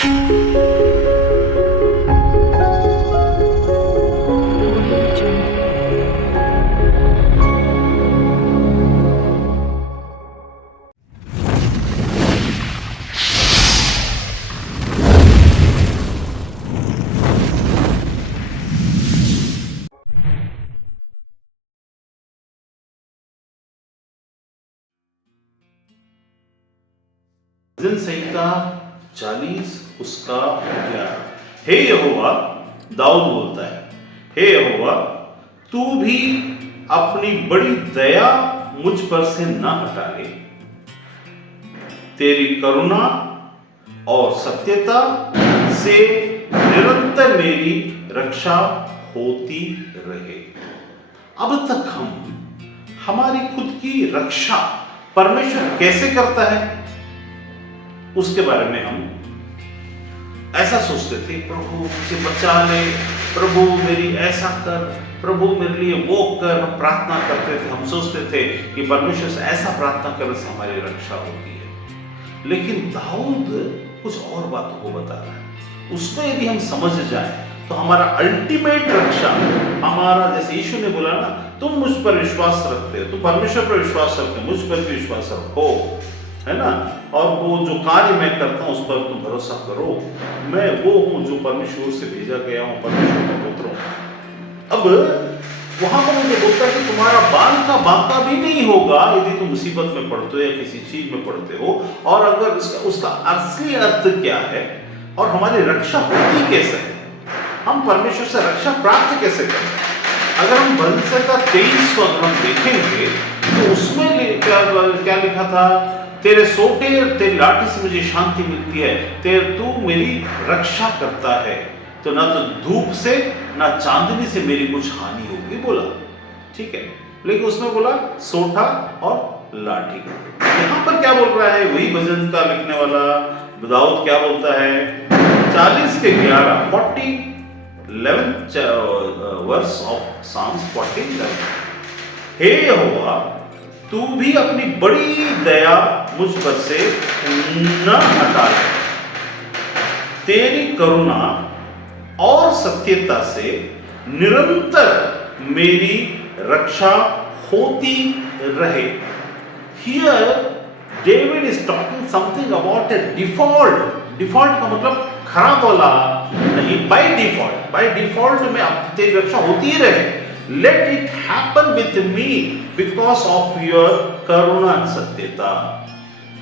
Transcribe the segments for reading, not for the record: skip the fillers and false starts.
भजन संहिता 40 उसका 11। हे यहोवा, दाऊद बोलता है, हे यहोवा, तू भी अपनी बड़ी दया मुझ पर से न हटा ले। तेरी करुणा और सत्यता से निरंतर मेरी रक्षा होती रहे। अब तक हम हमारी खुद की रक्षा परमेश्वर कैसे करता है उसके बारे में हम ऐसा सोचते थे, प्रभु मुझे बचा ले, प्रभु मेरी ऐसा कर, प्रभु मेरे लिए वो कर। हम प्रार्थना करते थे, हम सोचते थे कि परमेश्वर से ऐसा प्रार्थना करने से हमारी रक्षा होती है। लेकिन दाऊद कुछ और बातों को बता रहा है। उसको यदि हम समझ जाए तो हमारा अल्टीमेट रक्षा, हमारा, जैसे यीशु ने बोला ना, तुम मुझ पर विश्वास रखते हो, तुम परमेश्वर पर विश्वास रखते हो, मुझ पर भी विश्वास रखो, है ना। और वो जो कार्य मैं करता हूं उस पर तुम भरोसा करो। मैं वो हूं जो परमेश्वर से भेजा गया हूं, परमेश्वर का पुत्र हूं। अब वहां पर मुझे बोलता है कि तुम्हारा बाल का बांका भी नहीं होगा यदि तुम मुसीबत में पड़ते हो या किसी चीज में पड़ते हो। और अगर उसका असली अर्थ क्या है और हमारी रक्षा होती कैसे है, हम परमेश्वर से रक्षा प्राप्त कैसे करें। अगर हम भजन संहिता 23 को अगर हम देखेंगे तो उसमें क्या लिखा था, तेरे सोटे तेरी लाठी से मुझे शांति मिलती है, तू मेरी रक्षा करता है, तो ना तो धूप से ना चांदनी से मेरी कुछ हानि होगी, बोला, ठीक है। लेकिन उसमें बोला सोटा और लाठी। यहां पर क्या बोल रहा है, वही भजन का लिखने वाला दाऊद क्या बोलता है, 40 के 11 वर्स ऑफ साम्स 40:11। हे यहोवा, तू भी अपनी बड़ी दया मुझ पर से न हटा ले। तेरी करुणा और सत्यता से निरंतर मेरी रक्षा होती रहे। Here David is talking something about a default. Default का मतलब खराब वाला नहीं, बाय डिफॉल्ट में तेरी रक्षा होती ही रहे। Let it happen with me because of your करुणा और सत्यता।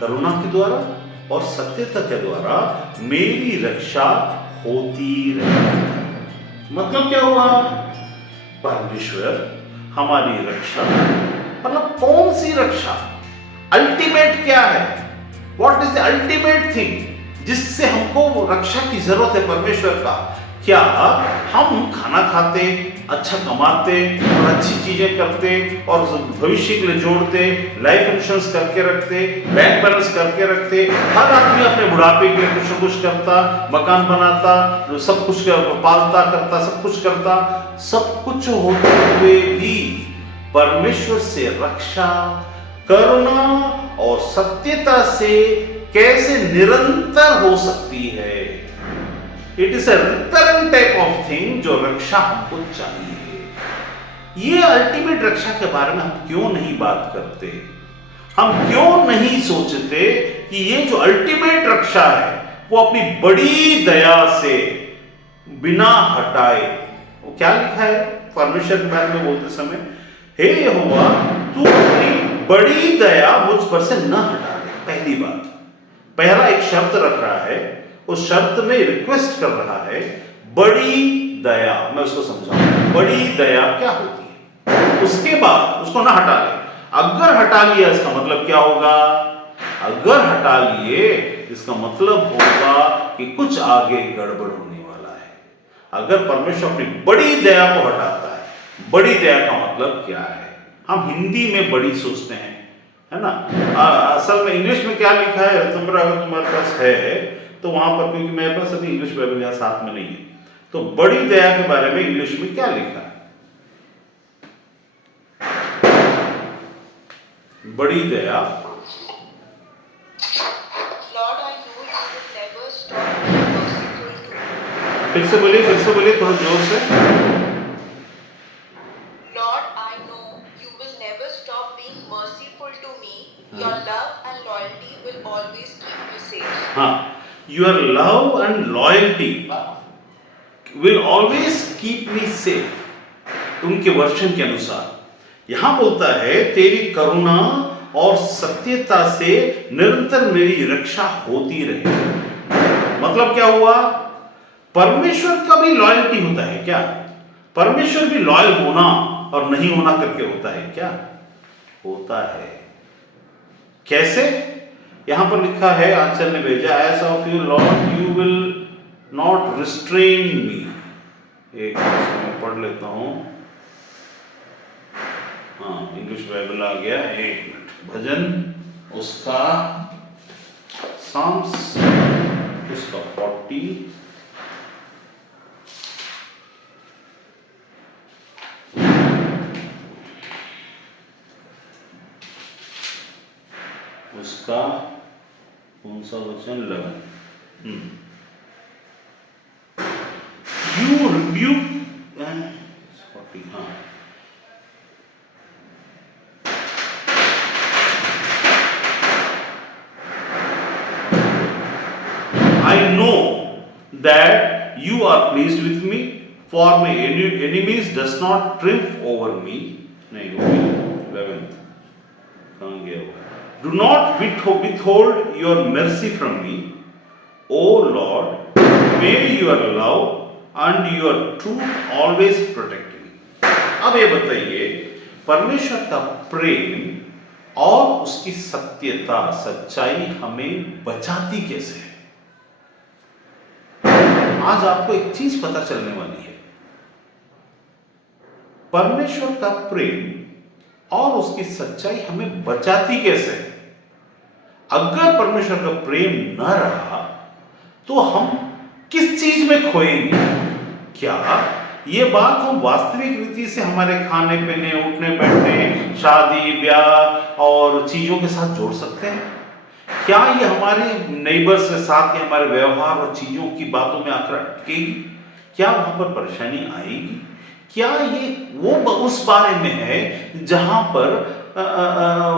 करुणा के द्वारा और सत्यता के द्वारा मेरी रक्षा होती रहे। मतलब क्या हुआ, परमेश्वर हमारी रक्षा, मतलब कौन सी रक्षा, अल्टीमेट क्या है, what is the ultimate thing जिससे हमको रक्षा की जरूरत है परमेश्वर का। क्या हम खाना खाते, अच्छा कमाते और अच्छी चीजें करते और भविष्य के लिए जोड़ते, लाइफ इंश्योरेंस करके रखते, बैंक बैलेंस करके रखते, हर आदमी अपने बुढ़ापे के लिए कुछ न कुछ करता, मकान बनाता, सब कुछ पालता करता, सब कुछ करता, सब कुछ होते हुए भी परमेश्वर से रक्षा, करुणा और सत्यता से कैसे निरंतर हो सकती है। It is a recurrent type of thing जो रक्षा हमको चाहिए। ये अल्टीमेट रक्षा के बारे में हम क्यों नहीं बात करते, हम क्यों नहीं सोचते कि ये जो अल्टीमेट रक्षा है वो अपनी बड़ी दया से बिना हटाए, वो क्या लिखा है परमेश्वर के बारे में बोलते समय, हे यहोवा, तू अपनी बड़ी दया मुझ पर से न हटा ले। पहली बात, पहला एक शर्त रख रहा है, उस शर्त में रिक्वेस्ट कर रहा है, बड़ी दया। मैं उसको समझाऊंगा बड़ी दया क्या होती है, उसके बाद उसको ना हटा ले। अगर हटा लिया इसका मतलब क्या होगा, अगर हटा लिए इसका मतलब होगा कि कुछ आगे गड़बड़ होने वाला है। अगर परमेश्वर अपनी बड़ी दया को हटाता है, बड़ी दया का मतलब क्या है, हम हिंदी में बड़ी सोचते हैं, है ना। असल में इंग्लिश में क्या लिखा है, अगर तुम्हारे पास है तो वहां पर, क्योंकि मेरे पास अभी इंग्लिश बाइबल यहां साथ में नहीं है, तो बड़ी दया के बारे में इंग्लिश में क्या लिखा है, बड़ी दया, Lord, I know you will never stop फिर से बोलिए थोड़ा जोर से। Lord, I know you will never stop being merciful to me. Your love and loyalty will always keep me safe. हाँ, your love and loyalty will always keep me safe। उनके वर्षन के अनुसार यहां बोलता है तेरी करुणा और सत्यता से निरंतर मेरी रक्षा होती रहे। मतलब क्या हुआ? परमेश्वर का भी लॉयल्टी होता है क्या? परमेश्वर भी लॉयल होना और नहीं होना करके होता है क्या? होता है। कैसे? यहां पर लिखा है, आचार्य ने भेजा, as of you lord you will not restrain me. एक मैं पढ़ लेता हूं। हाँ, इंग्लिश बाइबल आ गया। एक मिनट। भजन उसका साम्स उसका 40 उसका कौन सा वचन? 11। You rebuke 40। हाँ, I know that you are pleased with me, for my enemies does not triumph over me। नहीं होगी 11 कहाँ गया वो? Do not withhold your mercy from me, O Lord, may your love and your truth always protect me। अब ये बताइए, परमेश्वर का प्रेम और उसकी सत्यता, सच्चाई हमें बचाती कैसे है? आज आपको एक चीज पता चलने वाली है। परमेश्वर का प्रेम और उसकी सच्चाई हमें बचाती कैसे है? अगर परमेश्वर का प्रेम न रहा तो हम किस चीज में खोएंगे? क्या ये बात हम वास्तविक रीति से हमारे खाने पीने, उठने बैठने, शादी ब्याह और चीजों के साथ जोड़ सकते हैं? क्या ये हमारे नेबर्स के साथ या हमारे व्यवहार और चीजों की बातों में आकर अटकेगी? क्या वहां पर परेशानी आएगी? क्या ये वो उस बारे में है जहां पर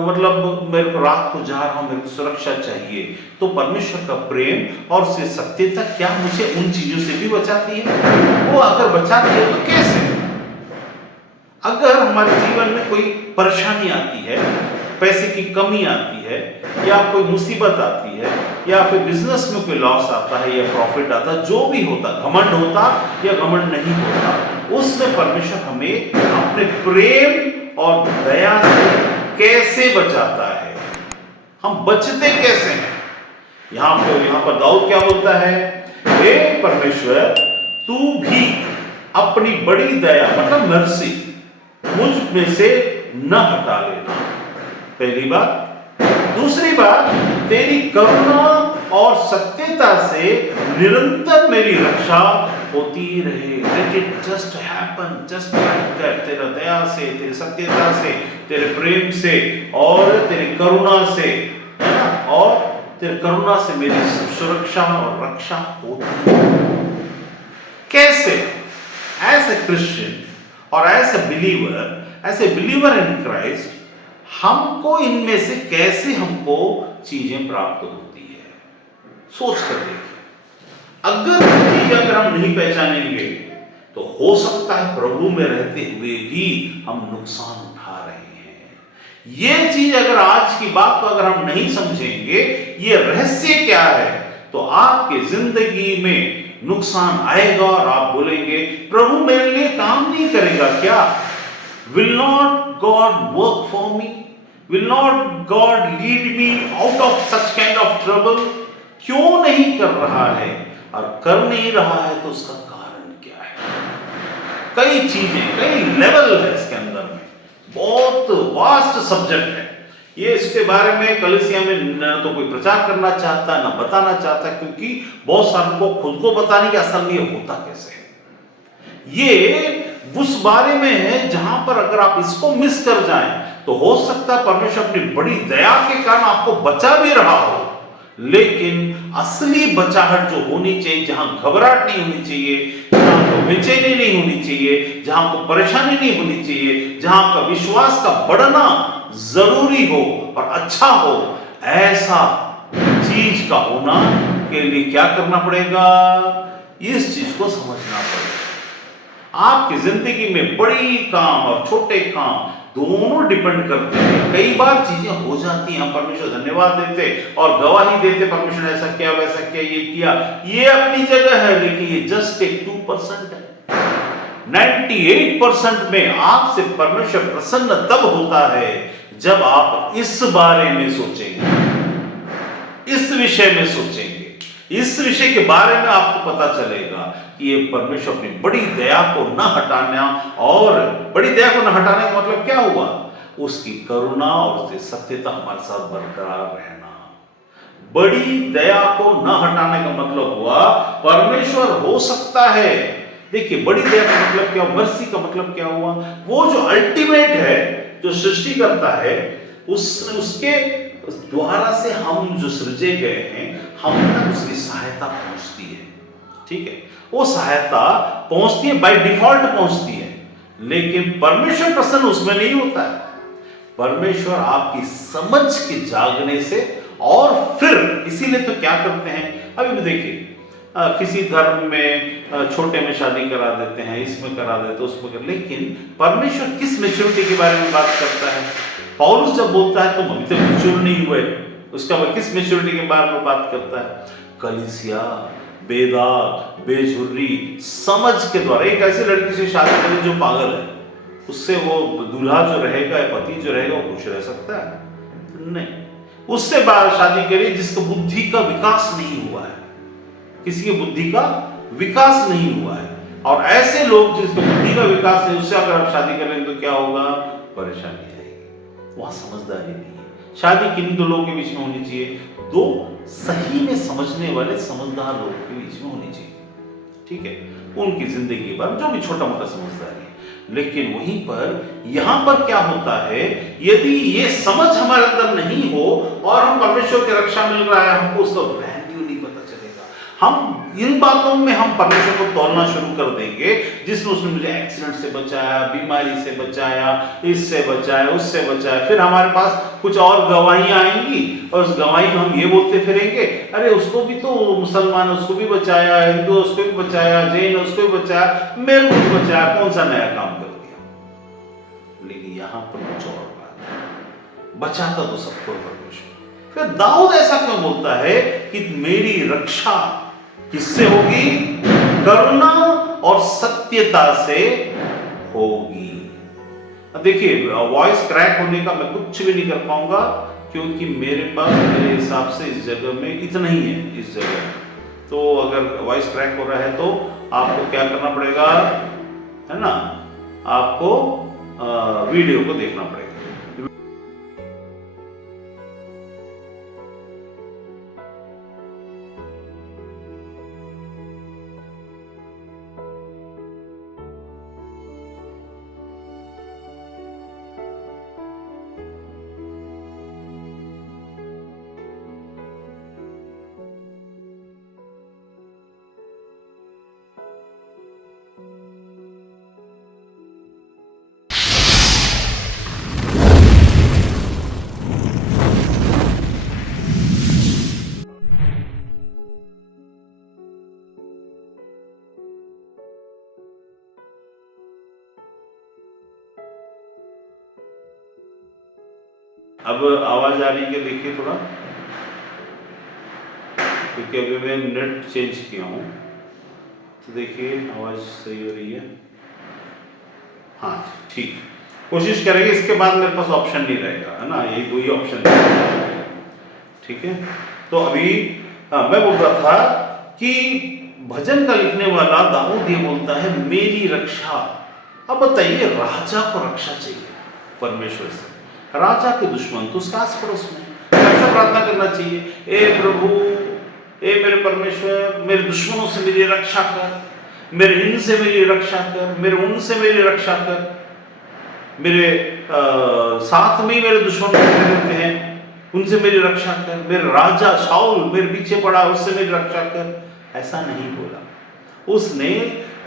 मतलब मेरे को रात को जा रहा हूं, मेरे को सुरक्षा चाहिए, तो परमेश्वर का प्रेम और उसकी सत्यता क्या मुझे उन चीजों से भी बचाती है? वो अगर बचाती है तो कैसे? अगर हमारे जीवन में कोई परेशानी आती है, पैसे की कमी आती है, या कोई मुसीबत आती है, या फिर बिजनेस में कोई लॉस आता है या प्रॉफिट आता है, जो भी होता, घमंड होता या घमंड नहीं होता, उसमें परमेश्वर हमें अपने प्रेम और दया से कैसे बचाता है? हम बचते कैसे हैं? यहां पर दाऊद क्या बोलता है? हे परमेश्वर, तू भी अपनी बड़ी दया, मतलब मर्सी, मुझ में से न हटा लेना। पहली बात। दूसरी बात, तेरी करुणा और सत्यता से निरंतर मेरी रक्षा होती रहे। Let it just happen just like that. तेरा दया से, तेरी सत्यता से, तेरे प्रेम से और तेरी करुणा से, है ना, और तेरी करुणा से मेरी सुरक्षा और रक्षा होती है। कैसे? एज ए क्रिश्चियन और as a believer in Christ, हमको इनमें से कैसे हमको चीजें प्राप्त होती है? सोच कर देखिए। अगर हम नहीं पहचानेंगे तो हो सकता है प्रभु में रहते हुए भी हम नुकसान उठा रहे हैं। ये चीज अगर आज की बात को अगर हम नहीं समझेंगे, ये रहस्य क्या है, तो आपके जिंदगी में नुकसान आएगा और आप बोलेंगे प्रभु मेरे लिए काम नहीं करेगा क्या? Will not God work for me? Will not God lead me out of such kind of trouble? क्यों नहीं कर रहा है? और कर नहीं रहा है तो उसका कारण क्या है? कई चीजें, कई लेवल है इसके अंदर में, बहुत वास्ट सब्जेक्ट है ये। इसके बारे में कलीसिया में न तो कोई प्रचार करना चाहता है, ना बताना चाहता है, क्योंकि बहुत सारे को खुद को पता नहीं कि असल में ये होता कैसे है। ये उस बारे में है जहां पर अगर आप इसको मिस कर जाएं तो हो सकता है परमेश्वर अपनी बड़ी दया के कारण आपको बचा भी रहा हो, लेकिन असली बचाहट जो होनी चाहिए, जहां घबराहट नहीं होनी चाहिए, जहां आपको बेचैनी नहीं होनी चाहिए, जहां आपको परेशानी नहीं होनी चाहिए, जहां आपका विश्वास का बढ़ना जरूरी हो और अच्छा हो, ऐसा चीज का होना के लिए क्या करना पड़ेगा? इस चीज को समझना पड़ेगा। आपकी जिंदगी में बड़ी काम और छोटे काम दोनों डिपेंड करते हैं। कई बार चीजें हो जाती हैं, हम परमेश्वर धन्यवाद देते और गवाही देते, परमेश्वर ने ऐसा किया, वैसा किया, ये किया, ये अपनी जगह है, लेकिन ये जस्ट एक 2% है। 98% में आपसे परमेश्वर प्रसन्न तब होता है जब आप इस बारे में सोचेंगे, इस विषय में सोचेंगे, इस विषय के बारे में आपको पता चलेगा कि ये परमेश्वर अपनी बड़ी दया को न हटाना, और बड़ी दया को न हटाने का मतलब क्या हुआ? उसकी करुणा और उसकी सत्यता हमारे साथ बरकरार रहना। बड़ी दया को न हटाने का मतलब हुआ परमेश्वर हो सकता है, देखिए बड़ी दया का मतलब क्या, मर्सी का मतलब क्या हुआ? वो जो अल्टीमेट है, जो सृष्टि करता है, उसके द्वारा से हम जो सृजे गए हैं, हम तक उसकी सहायता पहुंचती है। ठीक है, वो सहायता पहुंचती है, बाय डिफॉल्ट पहुंचती है, लेकिन परमेश्वर प्रसन्न उसमें नहीं होता है। परमेश्वर आपकी समझ के जागने से, और फिर इसीलिए तो क्या करते हैं, अभी भी देखिए किसी धर्म में छोटे में शादी करा देते हैं, इसमें करा देते हैं, उसमें कर, लेकिन परमेश्वर किस मैच्योरिटी के बारे में बात करता है? पौलुस जब बोलता है तुम अभी तक मैच्योर नहीं हुए, उसका किस मैच्योरिटी के बारे में बात करता है? कलीसिया, बेदाग, बेझुर्री समझ के द्वारा। एक ऐसी लड़की से शादी करें जो पागल है, उससे वो दूल्हा जो रहेगा या पति जो रहेगा वो खुश रह सकता है? नहीं। उससे शादी करिए जिसका बुद्धि का विकास नहीं हुआ है, किसी की बुद्धि का विकास नहीं हुआ है, और ऐसे लोग जिसके बुद्धि का विकास नहीं, उससे अगर आप शादी करेंगे तो क्या होगा? परेशानी आएगी। वहां समझदारी नहीं है। शादी किन दो लोगों के बीच में होनी चाहिए? दो सही में समझने वाले समझदार लोगों के बीच में होनी चाहिए। ठीक है, उनकी जिंदगी पर जो भी छोटा मोटा समझदारी है। लेकिन वहीं पर यहां पर क्या होता है, यदि ये समझ हमारे अंदर नहीं हो और हम परमेश्वर की रक्षा मिल रहा है, हमको उसका वैल्यू नहीं पता चलेगा। हम इन बातों में हम परमेश्वर को तौलना शुरू कर देंगे, जिसमें उसने मुझे एक्सीडेंट से बचाया, बीमारी से बचाया, इससे बचाया, उससे बचाया, फिर हमारे पास कुछ और गवाहियां आएंगी और उस गवाही में हम ये बोलते फिरेंगे, अरे उसको भी तो मुसलमान उसको भी बचाया, हिंदू उसको भी बचाया, जैन उसको भी बचाया, मेरे को भी बचाया, कौन सा नया काम कर दिया? लेकिन यहां पर कुछ और बात है, बचाता तो सबको परमेश्वर। फिर दाऊद ऐसा क्यों बोलता है कि मेरी रक्षा किससे होगी? करुणा और सत्यता से होगी। देखिए वॉइस क्रैक होने का मैं कुछ भी नहीं कर पाऊंगा, क्योंकि मेरे पास मेरे हिसाब से इस जगह में इतना ही है, इस जगह में। तो अगर वॉइस क्रैक हो रहा है तो आपको क्या करना पड़ेगा, है ना, आपको वीडियो को देखना पड़ेगा। अब आवाज आ रही है, देखिए थोड़ा, क्योंकि अभी मैं नेट चेंज किया हूँ, तो देखिए आवाज सही हो रही है। हाँ ठीक, कोशिश करेंगे, इसके बाद मेरे पास ऑप्शन नहीं रहेगा, है ना, यही दो ही ऑप्शन है। ठीक है, तो अभी मैं बोल रहा था कि भजन का लिखने वाला दाऊद ये बोलता है मेरी रक्षा। अब बताइए, राजा को रक्षा चाहिए परमेश्वर से, राजा के दुश्मन तो उसके आस पड़ोस में, कैसे प्रार्थना करना चाहिए, ए प्रभु, ए मेरे परमेश्वर, मेरे दुश्मनों से मेरी रक्षा कर, मेरे इनसे मेरी रक्षा कर, मेरे उनसे मेरी रक्षा कर, मेरे साथ में ही मेरे दुश्मन रहते हैं, उनसे मेरी रक्षा कर, मेरे राजा शाऊल मेरे पीछे पड़ा उससे मेरी रक्षा कर। ऐसा नहीं बोला। उसने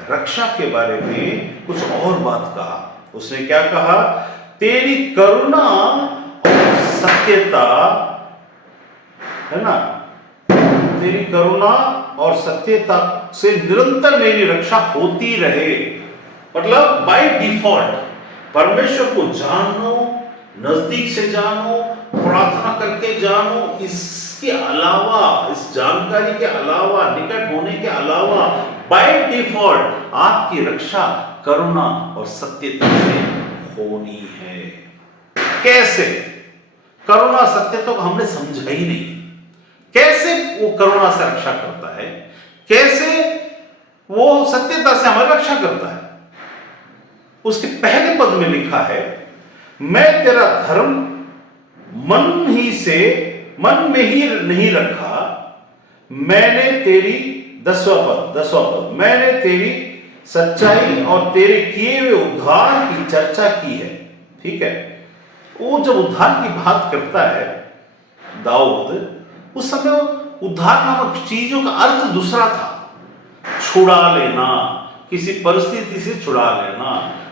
रक्षा के बारे में कुछ और बात कहा। उसने क्या कहा? तेरी करुणा और सत्यता, है ना, तेरी करुणा और सत्यता से निरंतर मेरी रक्षा होती रहे। मतलब बाय डिफॉल्ट परमेश्वर को जानो, नजदीक से जानो, प्रार्थना करके जानो, इसके अलावा, इस जानकारी के अलावा, निकट होने के अलावा बाय डिफॉल्ट आपकी रक्षा करुणा और सत्यता से होनी है। कैसे? करुणा सत्यता को हमने समझा ही नहीं। कैसे वो करुणा से रक्षा करता है, कैसे वो सत्यता से हमारी रक्षा करता है? उसके पहले पद में लिखा है, मैं तेरा धर्म मन में ही नहीं रखा, मैंने तेरी 10वां पद, मैंने तेरी सच्चाई और तेरे किए हुए उद्धार की चर्चा की है। ठीक है, वो जब उद्धार की बात करता है दाऊद, उस समय उद्धार नामक चीजों का अर्थ दूसरा था, छुड़ा लेना, किसी परिस्थिति से छुड़ा लेना।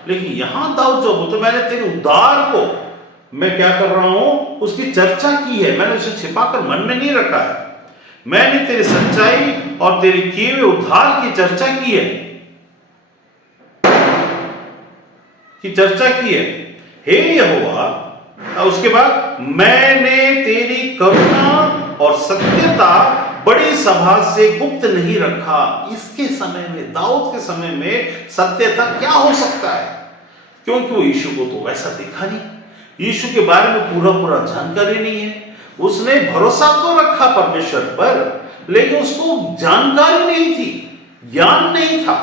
लेकिन यहां दाऊद जो बोलते, मैंने तेरे उद्धार को मैं क्या कर रहा हूं, उसकी चर्चा की है, मैंने उसे छिपाकर मन में नहीं रखा है, मैंने तेरी सच्चाई और तेरे किए हुए उद्धार की चर्चा की है, हे यहोवा। उसके बाद मैंने तेरी करुणा और सत्यता बड़ी सभा से गुप्त नहीं रखा। इसके समय में, दाऊद के समय में सत्यता क्या हो सकता है? क्योंकि वो यीशु को तो वैसा देखा नहीं, यीशु के बारे में पूरा जानकारी नहीं है। उसने भरोसा तो रखा परमेश्वर पर, लेकिन उसको जानकारी नहीं थी, ज्ञान नहीं था।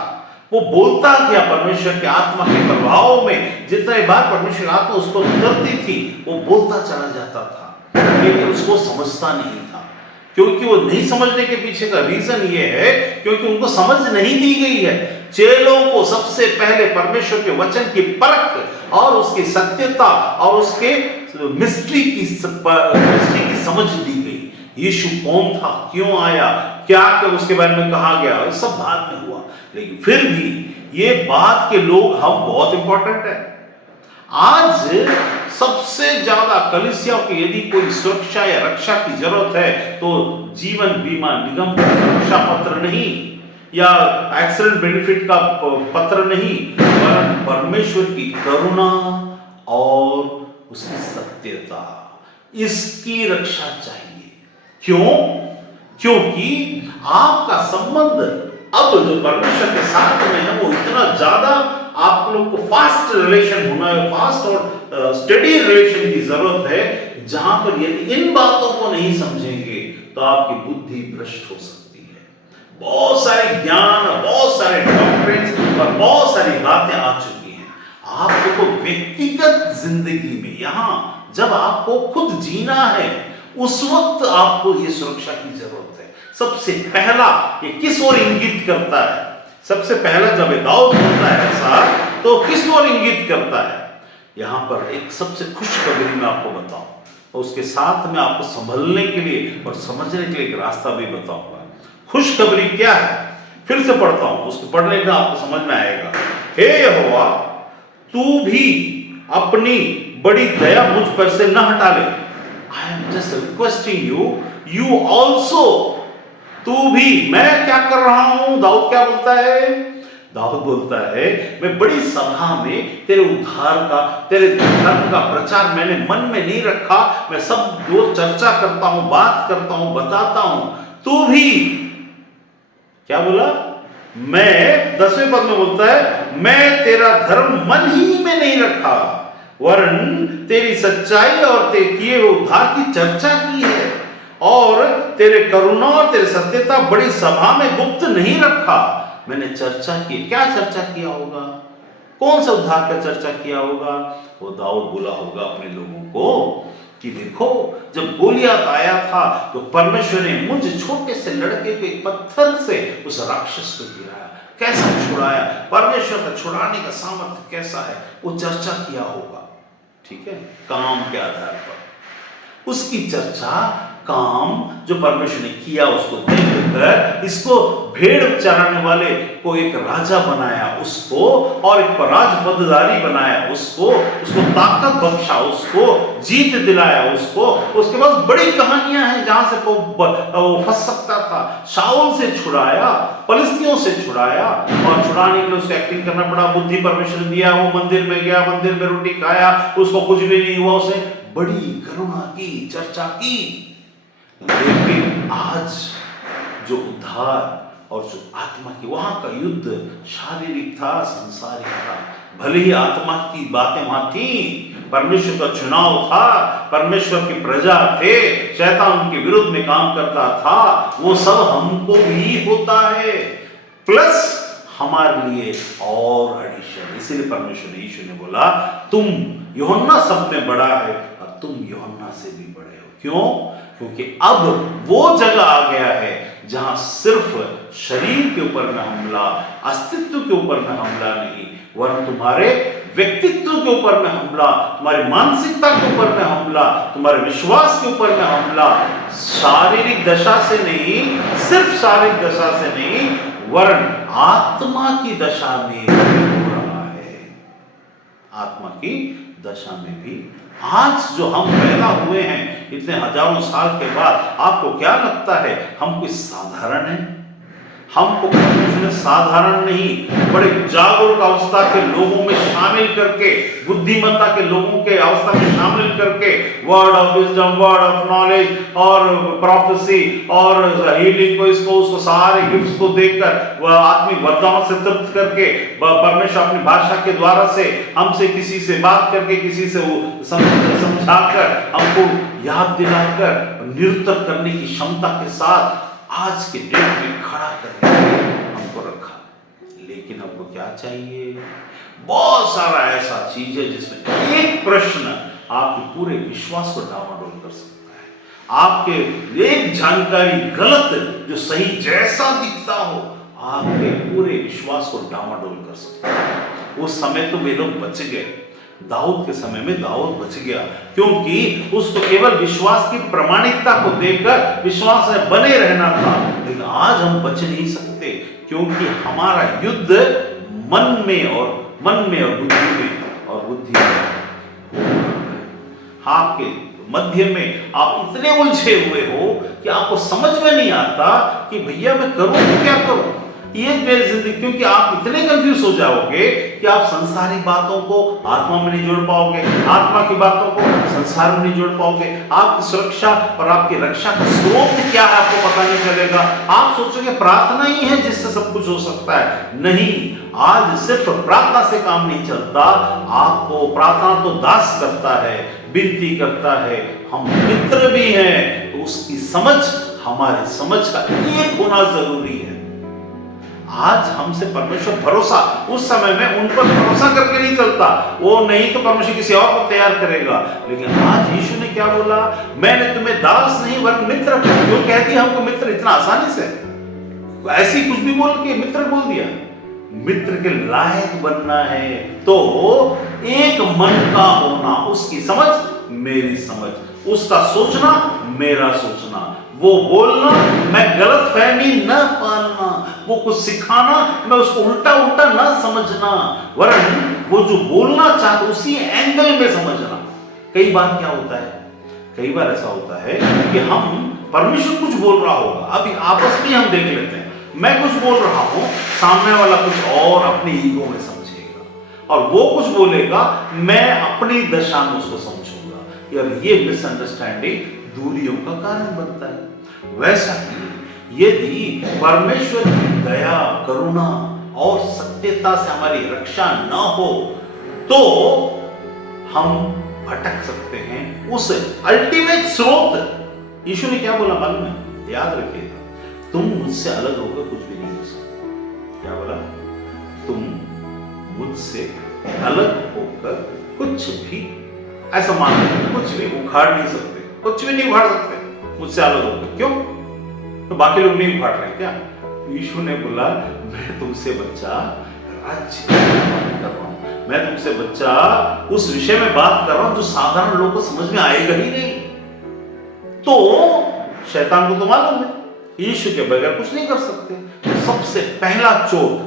वो बोलता गया परमेश्वर के आत्मा के प्रभाव में, जितने बार परमेश्वर की आत्मा उसको उतरती थी वो बोलता चला जाता था, लेकिन उसको समझता नहीं था। क्योंकि वो नहीं समझने के पीछे का रीजन ये है, क्योंकि उनको समझ नहीं दी गई है। चेलों को सबसे पहले परमेश्वर के वचन की परख और उसकी सत्यता और उसके मिस्ट्री की समझ दी गई। यीशु कौन था, क्यों आया, क्या कर उसके बारे में कहा गया, सब बाद में हुआ। लेकिन फिर भी ये बात के लोग हम बहुत इंपॉर्टेंट है। आज सबसे ज्यादा कलीसियाओं की यदि कोई सुरक्षा या रक्षा की जरूरत है तो जीवन बीमा निगम का सुरक्षा पत्र नहीं, या एक्सीडेंट बेनिफिट का पत्र नहीं, वरन परमेश्वर की करुणा और उसकी सत्यता, इसकी रक्षा चाहिए। क्यों? क्योंकि आपका संबंध अब जो परमेश्वर के साथ में है वो इतना ज्यादा, आप लोग को फास्ट रिलेशन होना है, फास्ट और स्टडी रिलेशन की जरूरत है, जहां पर यदि इन बातों को नहीं समझेंगे तो आपकी बुद्धि भ्रष्ट हो सकती है। बहुत सारे ज्ञान, बहुत सारे डॉक्ट्रिन्स और बहुत सारी बातें आ चुकी हैं। आपको तो व्यक्तिगत जिंदगी में, यहां जब आपको खुद जीना है, उस वक्त आपको ये सुरक्षा की जरूरत है। सबसे पहला ये किस ओर इंगित करता है? सबसे पहला जब दाऊद बोलता है ऐसा, तो किस ओर इंगित करता है? यहां पर एक सबसे खुशखबरी मैं आपको बताऊं, और उसके साथ में आपको संभलने के लिए और समझने के लिए एक रास्ता भी बताऊंगा। खुशखबरी क्या है? फिर से पढ़ता हूं, उसको पढ़ने का आपको समझ में आएगा। हे यहोवा, तू भी अपनी बड़ी दया मुझ पर से न हटा ले। I am just requesting you, you also, तू भी। मैं क्या कर रहा हूं? दाऊद क्या बोलता है? दाऊद बोलता है, मैं बड़ी सभा में तेरे उद्धार का, तेरे धर्म का प्रचार मैंने मन में नहीं रखा, मैं सब जो चर्चा करता हूं, बात करता हूं, बताता हूं। तू भी क्या बोला? मैं 10वें पद में बोलता है, मैं तेरा धर्म मन ही में नहीं रखा, वरन तेरी सच्चाई और तेरे किए हुए उद्धार की चर्चा की है, और तेरे करुणा और तेरे सत्यता बड़ी सभा में गुप्त नहीं रखा। मैंने चर्चा की। क्या चर्चा किया होगा? कौन सा उद्धार का चर्चा किया होगा? वो दाऊद बोला होगा अपने लोगों को कि देखो, जब गोलियत आया था तो परमेश्वर ने मुझ छोटे से लड़के को एक पत्थर से उस राक्षस को गिराया, कैसा छुड़ाया, परमेश्वर का छुड़ाने का सामर्थ्य कैसा है, वो चर्चा किया होगा। ठीक है, काम के आधार पर उसकी चर्चा, काम जो परमेश्वर ने किया उसको देखकर इसको भेड़ चराने वाले को एक राजा बनाया उसको, और एक राजपदधारी बनाया उसको ताकत बख्शा, उसको जीत दिलाया उसको। उसके पास बड़ी कहानियां हैं जहां से वो फंस सकता था। शाऊल से छुड़ाया, फलिस्तियों से छुड़ाया, और छुड़ाने के लिए उसको एक्टिंग करना पड़ा। बुद्धि परमेश्वर ने दिया, वो मंदिर में गया, मंदिर में रोटी खाया, उसको कुछ भी नहीं हुआ, उसने बड़ी करुणा की, चर्चा की। लेकिन आज जो उद्धार और जो आत्मा की, वहां का युद्ध शारीरिक था, संसारिक था। भले ही आत्मा की बातें वहां थी, परमेश्वर का चुनाव था, परमेश्वर की प्रजा थे, शैतान उनके विरुद्ध में काम करता था, वो सब हमको भी होता है, प्लस हमारे लिए और एडिशन। इसीलिए परमेश्वर ने, यीशु ने बोला, तुम यूहन्ना सब में बड़ा है और तुम यूहन्ना से भी बड़े हो। क्यों? क्योंकि अब वो जगह आ गया है जहां सिर्फ शरीर के ऊपर में हमला, अस्तित्व के ऊपर में हमला नहीं, वरन तुम्हारे व्यक्तित्व के ऊपर में हमला, तुम्हारी मानसिकता के ऊपर में हमला, तुम्हारे विश्वास के ऊपर में हमला, शारीरिक दशा से नहीं, सिर्फ शारीरिक दशा से नहीं, वरन आत्मा की दशा में हो रहा है। आत्मा की दशा में भी आज जो हम पैदा हुए हैं इतने हजारों साल के बाद, आपको क्या लगता है हम कोई साधारण है? हमको परमेश्वर साधारण नहीं, बड़े जागरूक अवस्था के लोगों में शामिल करके, बुद्धिमत्ता के लोगों के अवस्था में शामिल करके, word of wisdom, word of knowledge और प्रोफेसी और हीलिंग को, इसको उसको सारे गिफ्ट्स को देखकर, वह आत्मिक वरदान से तृप्त करके, परमेश्वर अपनी भाषा के द्वारा से हमसे, किसी से बात करके, किसी से समझाकर, हमको याद दिलाकर, निरुत्तर करने की क्षमता के साथ आज के डेट में खड़ा करने के लिए हमको रखा। लेकिन हमको क्या चाहिए? बहुत सारा ऐसा चीज है जिसमें एक प्रश्न आपके पूरे विश्वास को डामाडोल कर सकता है। आपके एक जानकारी गलत जो सही जैसा दिखता हो, आपके पूरे विश्वास को डामाडोल कर सकता है। उस समय तो वे लोग बच गए, दाऊद के समय में दाऊद बच गया, क्योंकि उसको केवल विश्वास की प्रामाणिकता को देखकर विश्वास में बने रहना था। लेकिन आज हम बच नहीं सकते, क्योंकि हमारा युद्ध मन में और बुद्धि में आपके मध्य में आप इतने उलझे हुए हो कि आपको समझ में नहीं आता कि भैया मैं करूं तो क्या करूं, ये मेरी जिंदगी। क्योंकि आप इतने कंफ्यूज हो जाओगे कि आप संसारी बातों को आत्मा में नहीं जोड़ पाओगे, आत्मा की बातों को संसार में नहीं जोड़ पाओगे। आपकी सुरक्षा और आपकी रक्षा का स्रोत क्या है आपको पता नहीं चलेगा। आप सोचोगे प्रार्थना ही है जिससे सब कुछ हो सकता है। नहीं, आज सिर्फ प्रार्थना से काम नहीं चलता। आपको प्रार्थना तो दास करता है, विनती करता है, हम मित्र भी हैं, तो उसकी समझ हमारी समझ का एक होना जरूरी है। आज हमसे परमेश्वर भरोसा, उस समय में उन पर भरोसा करके नहीं चलता, वो नहीं तो परमेश्वर किसी और को तैयार करेगा। लेकिन आज यीशु ने क्या बोला? मैंने तुम्हें दास नहीं वरन मित्र क्यों कह दिया हमको मित्र इतना आसानी से? ऐसी कुछ भी बोल के मित्र बोल दिया। मित्र के लायक बनना है तो एक मन का होना, उसकी समझ मेरी समझ, उसका सोचना मेरा सोचना, वो बोलना मैं गलत फहमी न पालना, वो कुछ सिखाना मैं उसको उल्टा उल्टा न समझना, वरन वो जो बोलना चाहता उसी एंगल में समझना। कई बार क्या होता है, कई बार ऐसा होता है कि हम, परमेश्वर कुछ बोल रहा होगा, अभी आपस में हम देख लेते हैं, मैं कुछ बोल रहा हूं, सामने वाला कुछ और अपनी ईगो में समझेगा, और वो कुछ बोलेगा, मैं अपनी दशा में उसको समझूंगा। यार ये मिसअंडरस्टैंडिंग दूरियों का कारण बनता है। वैसा ही यदि परमेश्वर की दया, करुणा और सत्यता से हमारी रक्षा न हो तो हम भटक सकते हैं उस अल्टीमेट स्रोत। यीशु ने क्या बोला मालूम है? याद रखिएगा, तुम मुझसे अलग होकर कुछ भी नहीं हो सकते। क्या बोला? तुम मुझसे अलग होकर कुछ भी, ऐसा मान लो, कुछ भी उखाड़ नहीं सकते, कुछ भी नहीं उखाड़ सकते मुझसे अलग होकर। क्यों? तो बाकी लोग नहीं उखाड़ रहे क्या? यीशु ने बोला, मैं तुमसे बच्चा राज्य कर रहा हूं, मैं तुमसे बच्चा उस विषय में बात कर रहा हूं जो साधारण लोगों को समझ में आएगा ही नहीं। तो शैतान को तो मालूम है यीशु के बगैर कुछ नहीं कर सकते। सबसे पहला चोट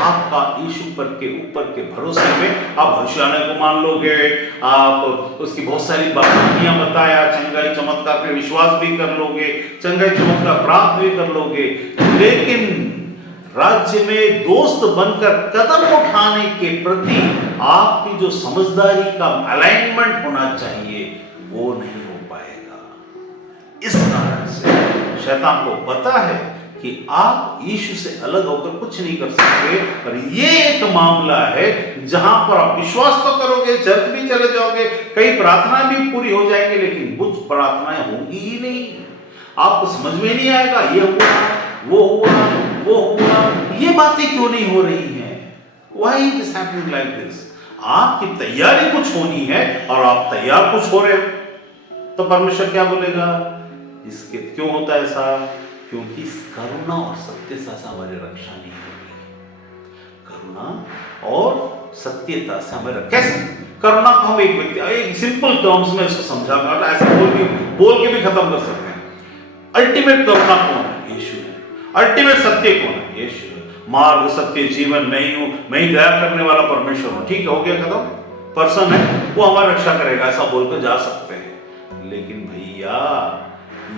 आपका यीशु पर के ऊपर के भरोसे में आप हर्षाने को मान लोगे, आप उसकी बहुत सारी कहानियां बताया, चंगाई चमत्कार पे विश्वास भी कर लोगे, चंगाई चमत्कार प्राप्त भी कर लोगे, लेकिन राज्य में दोस्त बनकर कदम उठाने के प्रति आपकी जो समझदारी का अलाइनमेंट होना चाहिए वो नहीं हो पाएगा। इस कारण से शैतान को पता है कि आप यीशु से अलग होकर कुछ नहीं कर सकते, और ये एक मामला है जहां पर आप विश्वास तो करोगे, चर्च भी चले जाओगे, कई प्रार्थना भी पूरी हो जाएंगी, लेकिन कुछ प्रार्थनाएं होंगी ही नहीं। आपको समझ में नहीं आएगा ये हुआ, वो हुआ, वो हुआ, ये बातें क्यों नहीं हो रही हैं? Why it is happening like this? आपकी तैयारी कुछ होनी है और आप तैयार कुछ हो रहे हो, तो परमेश्वर क्या बोलेगा? इसके क्यों होता है ऐसा? क्योंकि करुणा और सत्यता से हमारी रक्षा नहीं होगी। करुणा और सत्यता से हमें कैसे? करुणा को हम एक व्यक्ति, एक सिंपल टर्म्स में इसको समझा, ऐसे बोल के भी खत्म कर सकते हैं। अल्टीमेट करुणा कौन है? यीशु है। अल्टीमेट सत्य कौन है? यीशु है। मार्ग सत्य जीवन नहीं हूं, मैं ही दया करने वाला परमेश्वर हूं। ठीक है, हो गया खत्म। पर्सन है, वो हमारी रक्षा करेगा, ऐसा बोलकर जा सकते हैं। लेकिन भैया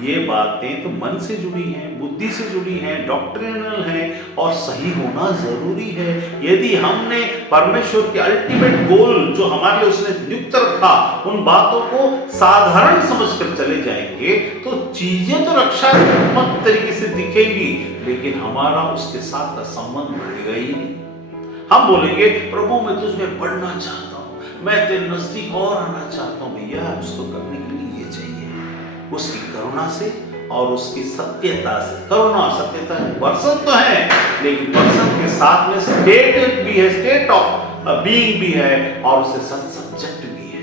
ये बातें तो मन से जुड़ी हैं, बुद्धि से जुड़ी हैं, डॉक्ट्रिनल हैं, और सही होना जरूरी है। यदि हमने परमेश्वर के अल्टीमेट गोल जो हमारे लिए उसने नियुक्त रखा, उन बातों को साधारण समझकर चले जाएंगे तो चीजें तो रक्षात्मक तरीके से दिखेंगी, लेकिन हमारा उसके साथ का संबंध बढ़ेगा ही नहीं। हम बोलेंगे प्रभु मैं तुझमें बढ़ना चाहता हूं, मैं तेरे नजदीक और आना चाहता हूं। भैया उसको करने के लिए ये चाहिए, उसकी करुणा से और उसकी सत्यता से। करुणा और सत्यता पर्सन तो है, लेकिन पर्सन के साथ में स्टेट भी है, स्टेट ऑफ बीइंग भी है, और उससे सब्जेक्ट भी है।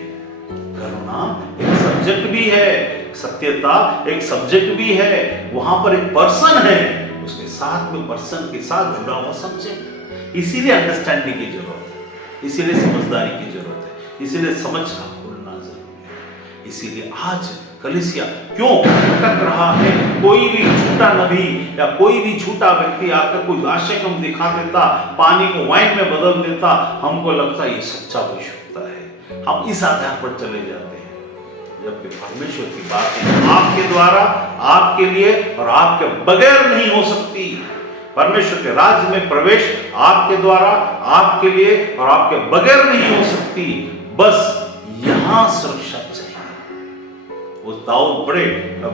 करुणा एक सब्जेक्ट भी है, सत्यता एक सब्जेक्ट भी है। वहां पर एक पर्सन है, उसके साथ में पर्सन के साथ जुड़ा हुआ सब्जेक्ट। इसीलिए अंडरस्टैंडिंग की जरूरत है, इसीलिए समझदारी की जरूरत है, इसीलिए समझ का खुलना जरूरी है। इसीलिए आज कलीसिया क्यों भटक रहा है? कोई भी झूठा नबी या कोई भी झूठा व्यक्ति आकर कोई आशय कम दिखा देता, पानी को वाइन में बदल देता, हमको लगता है ये सच्चा विशुद्धता है, हम इस आधार पर चले जाते हैं। जबकि परमेश्वर की बातें आपके द्वारा, आपके लिए और आपके बगैर नहीं हो सकती। परमेश्वर के राज्य में प्रवेश आपके द्वारा, आपके लिए और आपके बगैर नहीं हो सकती। बस यहां सुरक्षा चाहिए। वो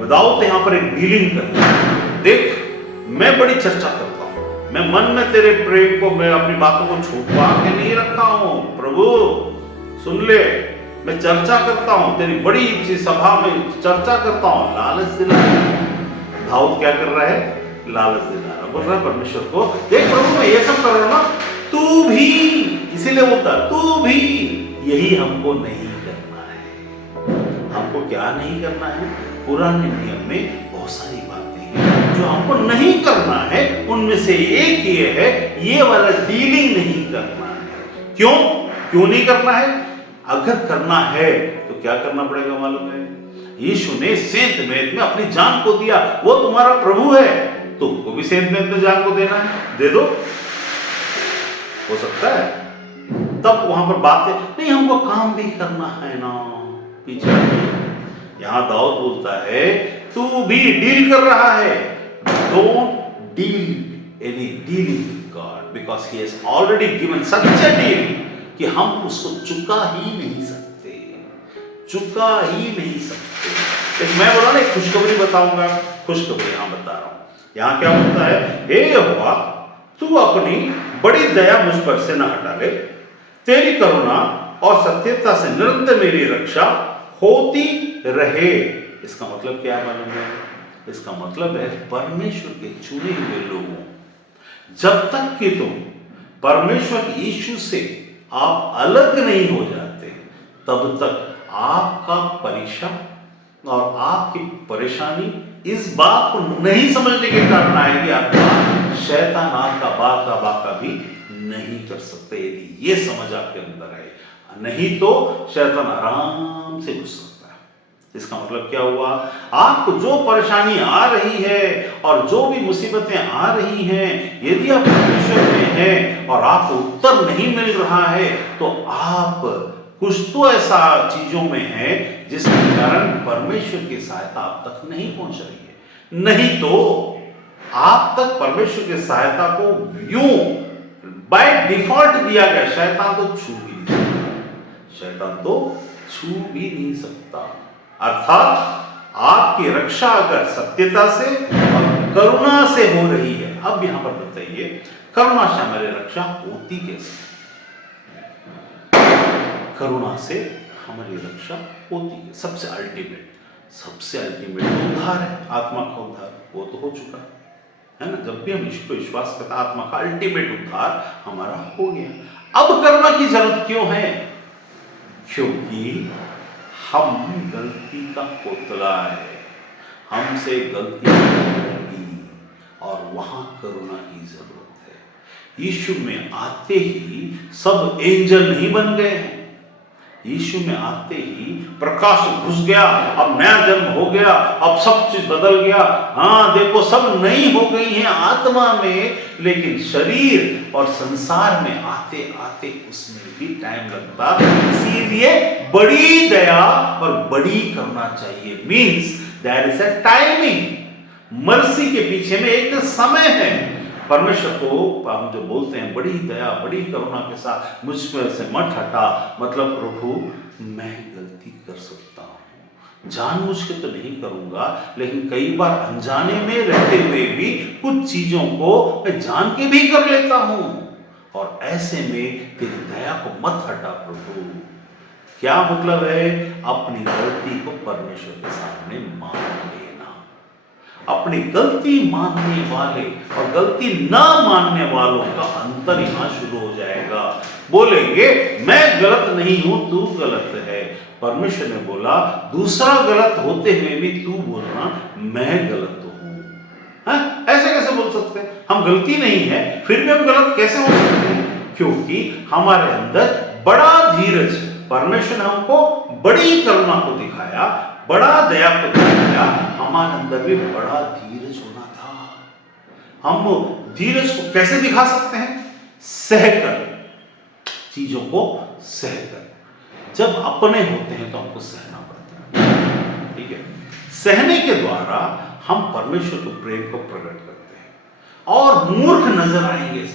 दाऊद यहाँ पर एक डीलिंग करता है। देख, मैं बड़ी चर्चा करता हूं, मैं मन में तेरे प्रेम को, मैं अपनी बातों को छुपा के नहीं रखा हूं। प्रभु सुन ले, मैं चर्चा करता हूं, तेरी बड़ी सी सभा में चर्चा करता हूं। लालच दिला रहा। दाऊद क्या कर रहा है? लालच दिला रहा, बोल रहा है परमेश्वर को, देख प्रभु मैं ये सब कर रहा हूं ना, तू भी, इसीलिए बोलता तू भी, यही हमको नहीं करना है। हमको क्या नहीं करना है? पुराने नियम में बहुत सारी बातें हैं जो हमको नहीं करना है। उनमें से एक ये है, ये वाला डीलिंग नहीं करना है। क्यों नहीं करना है? अगर करना है तो क्या करना पड़ेगा मालूम है? यीशु ने सेंत मेद में अपनी जान को दिया, वो तुम्हारा प्रभु है, तुमको भी सेंत मेद में जान को देना है, दे दो। हो सकता है तब वहां पर बातें नहीं, हमको काम भी करना है ना, पीछे। यहां दाऊद बोलता है तू भी डील कर रहा है। Don't deal any dealing with God, because he has already given such a deal कि हम उसको चुका ही नहीं सकते, चुका ही नहीं सकते। मैं बोला ना, एक खुशखबरी बताऊंगा, खुशखबरी यहां बता रहा हूं। यहां क्या होता है? हे यहोवा, तू अपनी बड़ी दया मुझ पर से न हटा ले, तेरी करुणा और सत्यता से निरंतर मेरी रक्षा होती रहे। इसका मतलब क्या मालूम है? इसका मतलब है परमेश्वर के चुने हुए लोगों, जब तक कि तुम परमेश्वर यीशु से आप अलग नहीं हो जाते, तब तक आपका परीक्षा और आपकी परेशानी इस बात को नहीं समझने के कारण आएगी, आपका शैतान आपका बाका भी नहीं कर सकते। यदि ये समझ आपके अंदर है, नहीं तो शैतान आराम से घुस सकता है। इसका मतलब क्या हुआ? आपको जो परेशानी आ रही है और जो भी मुसीबतें आ रही हैं, यदि आप परमेश्वर में हैं और आपको उत्तर नहीं मिल रहा है, तो आप कुछ तो ऐसा चीजों में है जिसके कारण परमेश्वर की सहायता आप तक नहीं पहुंच रही है। नहीं तो आप तक परमेश्वर की सहायता को यूं बाय डिफॉल्ट दिया गया, शैतान तो छू भी नहीं सकता, शैतान तो छू भी नहीं सकता। अर्थात आपकी रक्षा अगर सत्यता से और करुणा से हो रही है, अब यहां पर बताइए करुणा से हमारी रक्षा होती कैसे? करुणा से हमारी रक्षा होती है। सबसे अल्टीमेट उद्धार है, आत्मा का उद्धार, वो तो हो चुका है ना। जब भी हम ईश्वर पर विश्वास करते हैं, आत्मा का अल्टीमेट उद्धार हमारा हो गया। अब करुणा की जरूरत क्यों है? क्योंकि हम गलती का पुतला है, हमसे गलती होगी और वहां करुणा की जरूरत है। यीशु में आते ही सब एंजल नहीं बन गए हैं। यीशु में आते ही प्रकाश घुस गया, अब नया जन्म हो गया, अब सब चीज बदल गया। हाँ देखो, सब नई हो गई हैं आत्मा में, लेकिन शरीर और संसार में आते आते उसमें भी टाइम लगता। इसीलिए बड़ी दया और बड़ी करुणा चाहिए। Means there is a timing. Mercy के पीछे में एक समय है। परमेश्वर को हम जो बोलते हैं बड़ी दया बड़ी करुणा के साथ मुझ पर से मत हटा, मतलब प्रभु मैं गलती कर सकता हूँ, जानबूझ के तो नहीं करूंगा, लेकिन कई बार अनजाने में रहते हुए भी कुछ चीजों को मैं जान के भी कर लेता हूँ, और ऐसे में तेरी दया को मत हटा प्रभु। क्या मतलब है? अपनी गलती को परमेश्वर के सामने मान लेना। अपनी गलती मानने वाले और गलती ना मानने वालों का अंतर यहां शुरू हो जाएगा। बोलेंगे मैं गलत नहीं हूं, तू गलत है। परमेश्वर ने बोला दूसरा गलत होते हुए भी तू बोलना मैं गलत हूं। ऐसे कैसे बोल सकते हैं? हम गलती नहीं है फिर भी हम गलत कैसे हो सकते हैं? क्योंकि हमारे अंदर बड़ा धीरज, परमेश्वर ने हमको बड़ी करुणा को दिखाया, बड़ा दया को दिखाया, हमारे अंदर भी बड़ा धीरज होना था। हम धीरज को कैसे दिखा सकते हैं? सहकर, चीजों को सहकर। जब अपने होते हैं तो हमको सहना पड़ता है, ठीक है। सहने के द्वारा हम परमेश्वर के प्रेम को प्रकट करते हैं। और मूर्ख नजर आएंगे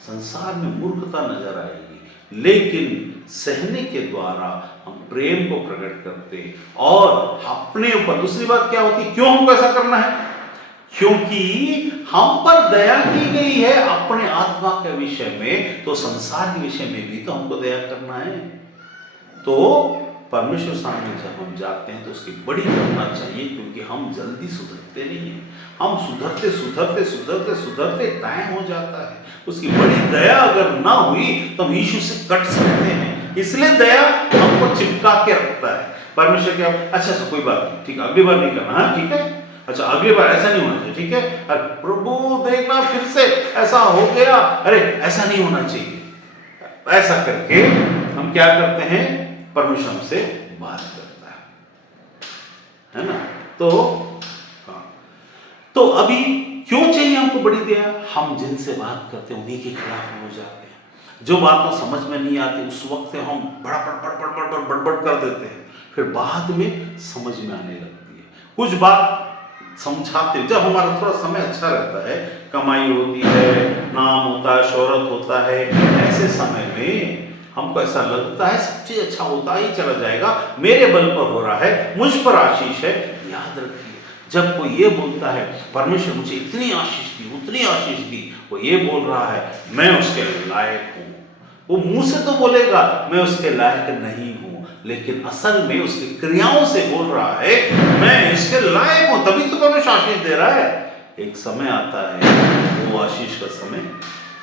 संसार में मूर्खता नजर आएगी, लेकिन सहने के द्वारा हम प्रेम को प्रकट करते हैं। और अपने ऊपर दूसरी बात क्या होती है, क्यों हमको ऐसा करना है? क्योंकि हम पर दया की गई है अपने आत्मा के विषय में, तो संसार के विषय में भी तो हमको दया करना है। तो परमेश्वर सामने जब हम जाते हैं तो उसकी बड़ी करुणा चाहिए, क्योंकि हम जल्दी सुधरते नहीं हैं। हम सुधरते सुधरते सुधरते सुधरते टाइम हो जाता है। उसकी बड़ी दया अगर ना हुई तो हम यीशु से कट सकते हैं। इसलिए दया हमको चिपका के रखता है। परमेश्वर क्या, अच्छा कोई बात नहीं, ठीक है, अगली बार नहीं करना, हाँ ठीक है, अच्छा अगली बार ऐसा नहीं होना चाहिए, ठीक है, अरे प्रभु देखना फिर से ऐसा हो गया, अरे ऐसा नहीं होना चाहिए। ऐसा करके हम क्या करते हैं? परमेश्वर हमसे बात करता है ना। तो हाँ, तो अभी क्यों चाहिए हमको बड़ी दया? हम जिनसे बात करते हैं उन्हीं के खिलाफ हो जाते हैं। जो बात तो समझ में नहीं आती उस वक्त हम बड़बड़ कर देते हैं, फिर बाद में समझ में आने लगती है। कुछ बात समझाते, जब हमारा थोड़ा समय अच्छा रहता है, कमाई होती है, नाम होता है, शोहरत होता है, ऐसे समय में हमको ऐसा लगता है सब चीज अच्छा होता ही चला जाएगा, मेरे बल पर हो रहा है, मुझ पर आशीष है। याद रखिए, जब कोई ये बोलता है परमेश्वर मुझे इतनी आशीष दी, उतनी आशीष दी, वो ये बोल रहा है मैं उसके लायक हूं। वो मुंह से तो बोलेगा मैं उसके लायक नहीं हूं, लेकिन असल में उसकी क्रियाओं से बोल रहा है मैं इसके लायक हूं, तभी तो परमेश्वर आशीष दे रहा है। एक समय आता है वो आशीष का समय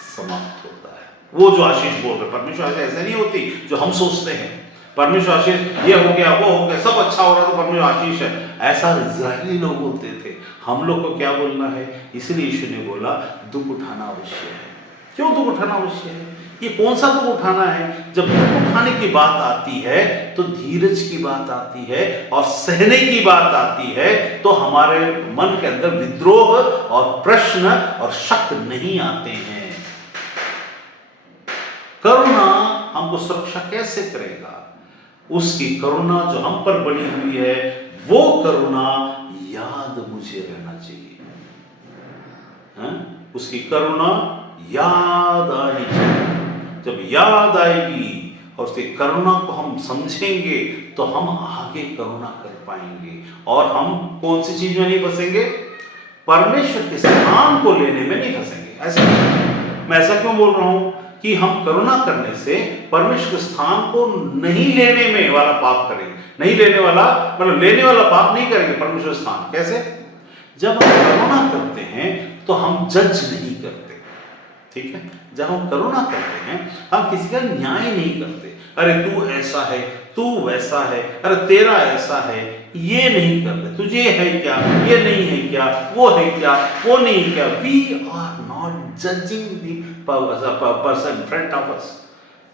समाप्त होता है। वो जो आशीष बोल रहे, परमेश्वर आशीष ऐसे नहीं होती जो हम सोचते हैं। परमेश्वर आशीष ये हो गया वो हो गया, सब अच्छा हो रहा तो परमेश्वर आशीष है, ऐसा इज़राइली लोग बोलते थे। हम लोग को क्या बोलना है? इसलिए यीशु ने बोला दुख उठाना अवश्य है। क्यों दुख उठाना अवश्य है? ये कौन सा दुख उठाना है? जब दुख उठाने की बात आती है तो धीरज की बात आती है और सहने की बात आती है, तो हमारे मन के अंदर विद्रोह और प्रश्न और शक नहीं आते हैं। करुणा हमको सुरक्षा कैसे करेगा? उसकी करुणा जो हम पर बनी हुई है, वो करुणा याद मुझे रहना चाहिए। उसकी करुणा याद आनी चाहिए। जब याद आएगी और उसकी करुणा को हम समझेंगे तो हम आगे करुणा कर पाएंगे और हम कौन सी चीज में नहीं फंसेंगे? परमेश्वर के स्थान को लेने में नहीं फंसेंगे। ऐसा नहीं। मैं ऐसा क्यों बोल रहा हूं कि हम करुणा करने से परमेश्वर के स्थान को नहीं लेने में वाला पाप करेंगे। नहीं लेने वाला मतलब लेने वाला पाप नहीं करेंगे परमेश्वर स्थान। कैसे? जब हम करुणा करते हैं तो हम जज नहीं करते, ठीक है? जब हम करुणा करते हैं हम किसी का न्याय नहीं करते। अरे तू ऐसा है, तू वैसा है, अरे तेरा ऐसा है, ये नहीं करते। तुझे है क्या, ये नहीं है क्या, वो है क्या, वो नहीं है क्या। We are not judging the person in front of us,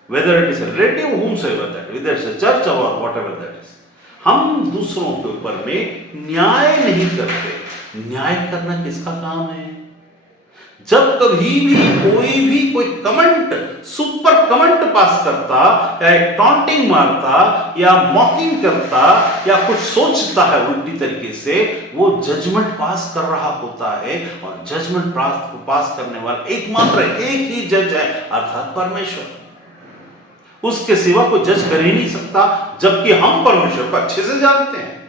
whether it is a relative, whomsoever that, whether it's a church or whatever that is. हम दूसरों के ऊपर में न्याय नहीं करते। न्याय करना किसका काम है? जब कभी भी कोई कमेंट, सुपर कमेंट पास करता या एक टॉन्टिंग मारता या मॉकिंग करता या कुछ सोचता है उल्टी तरीके से, वो जजमेंट पास कर रहा होता है। और जजमेंट पास करने वाला एकमात्र एक ही जज है, अर्थात परमेश्वर। उसके सिवा कोई जज कर ही नहीं सकता, जबकि हम परमेश्वर को अच्छे से जानते हैं।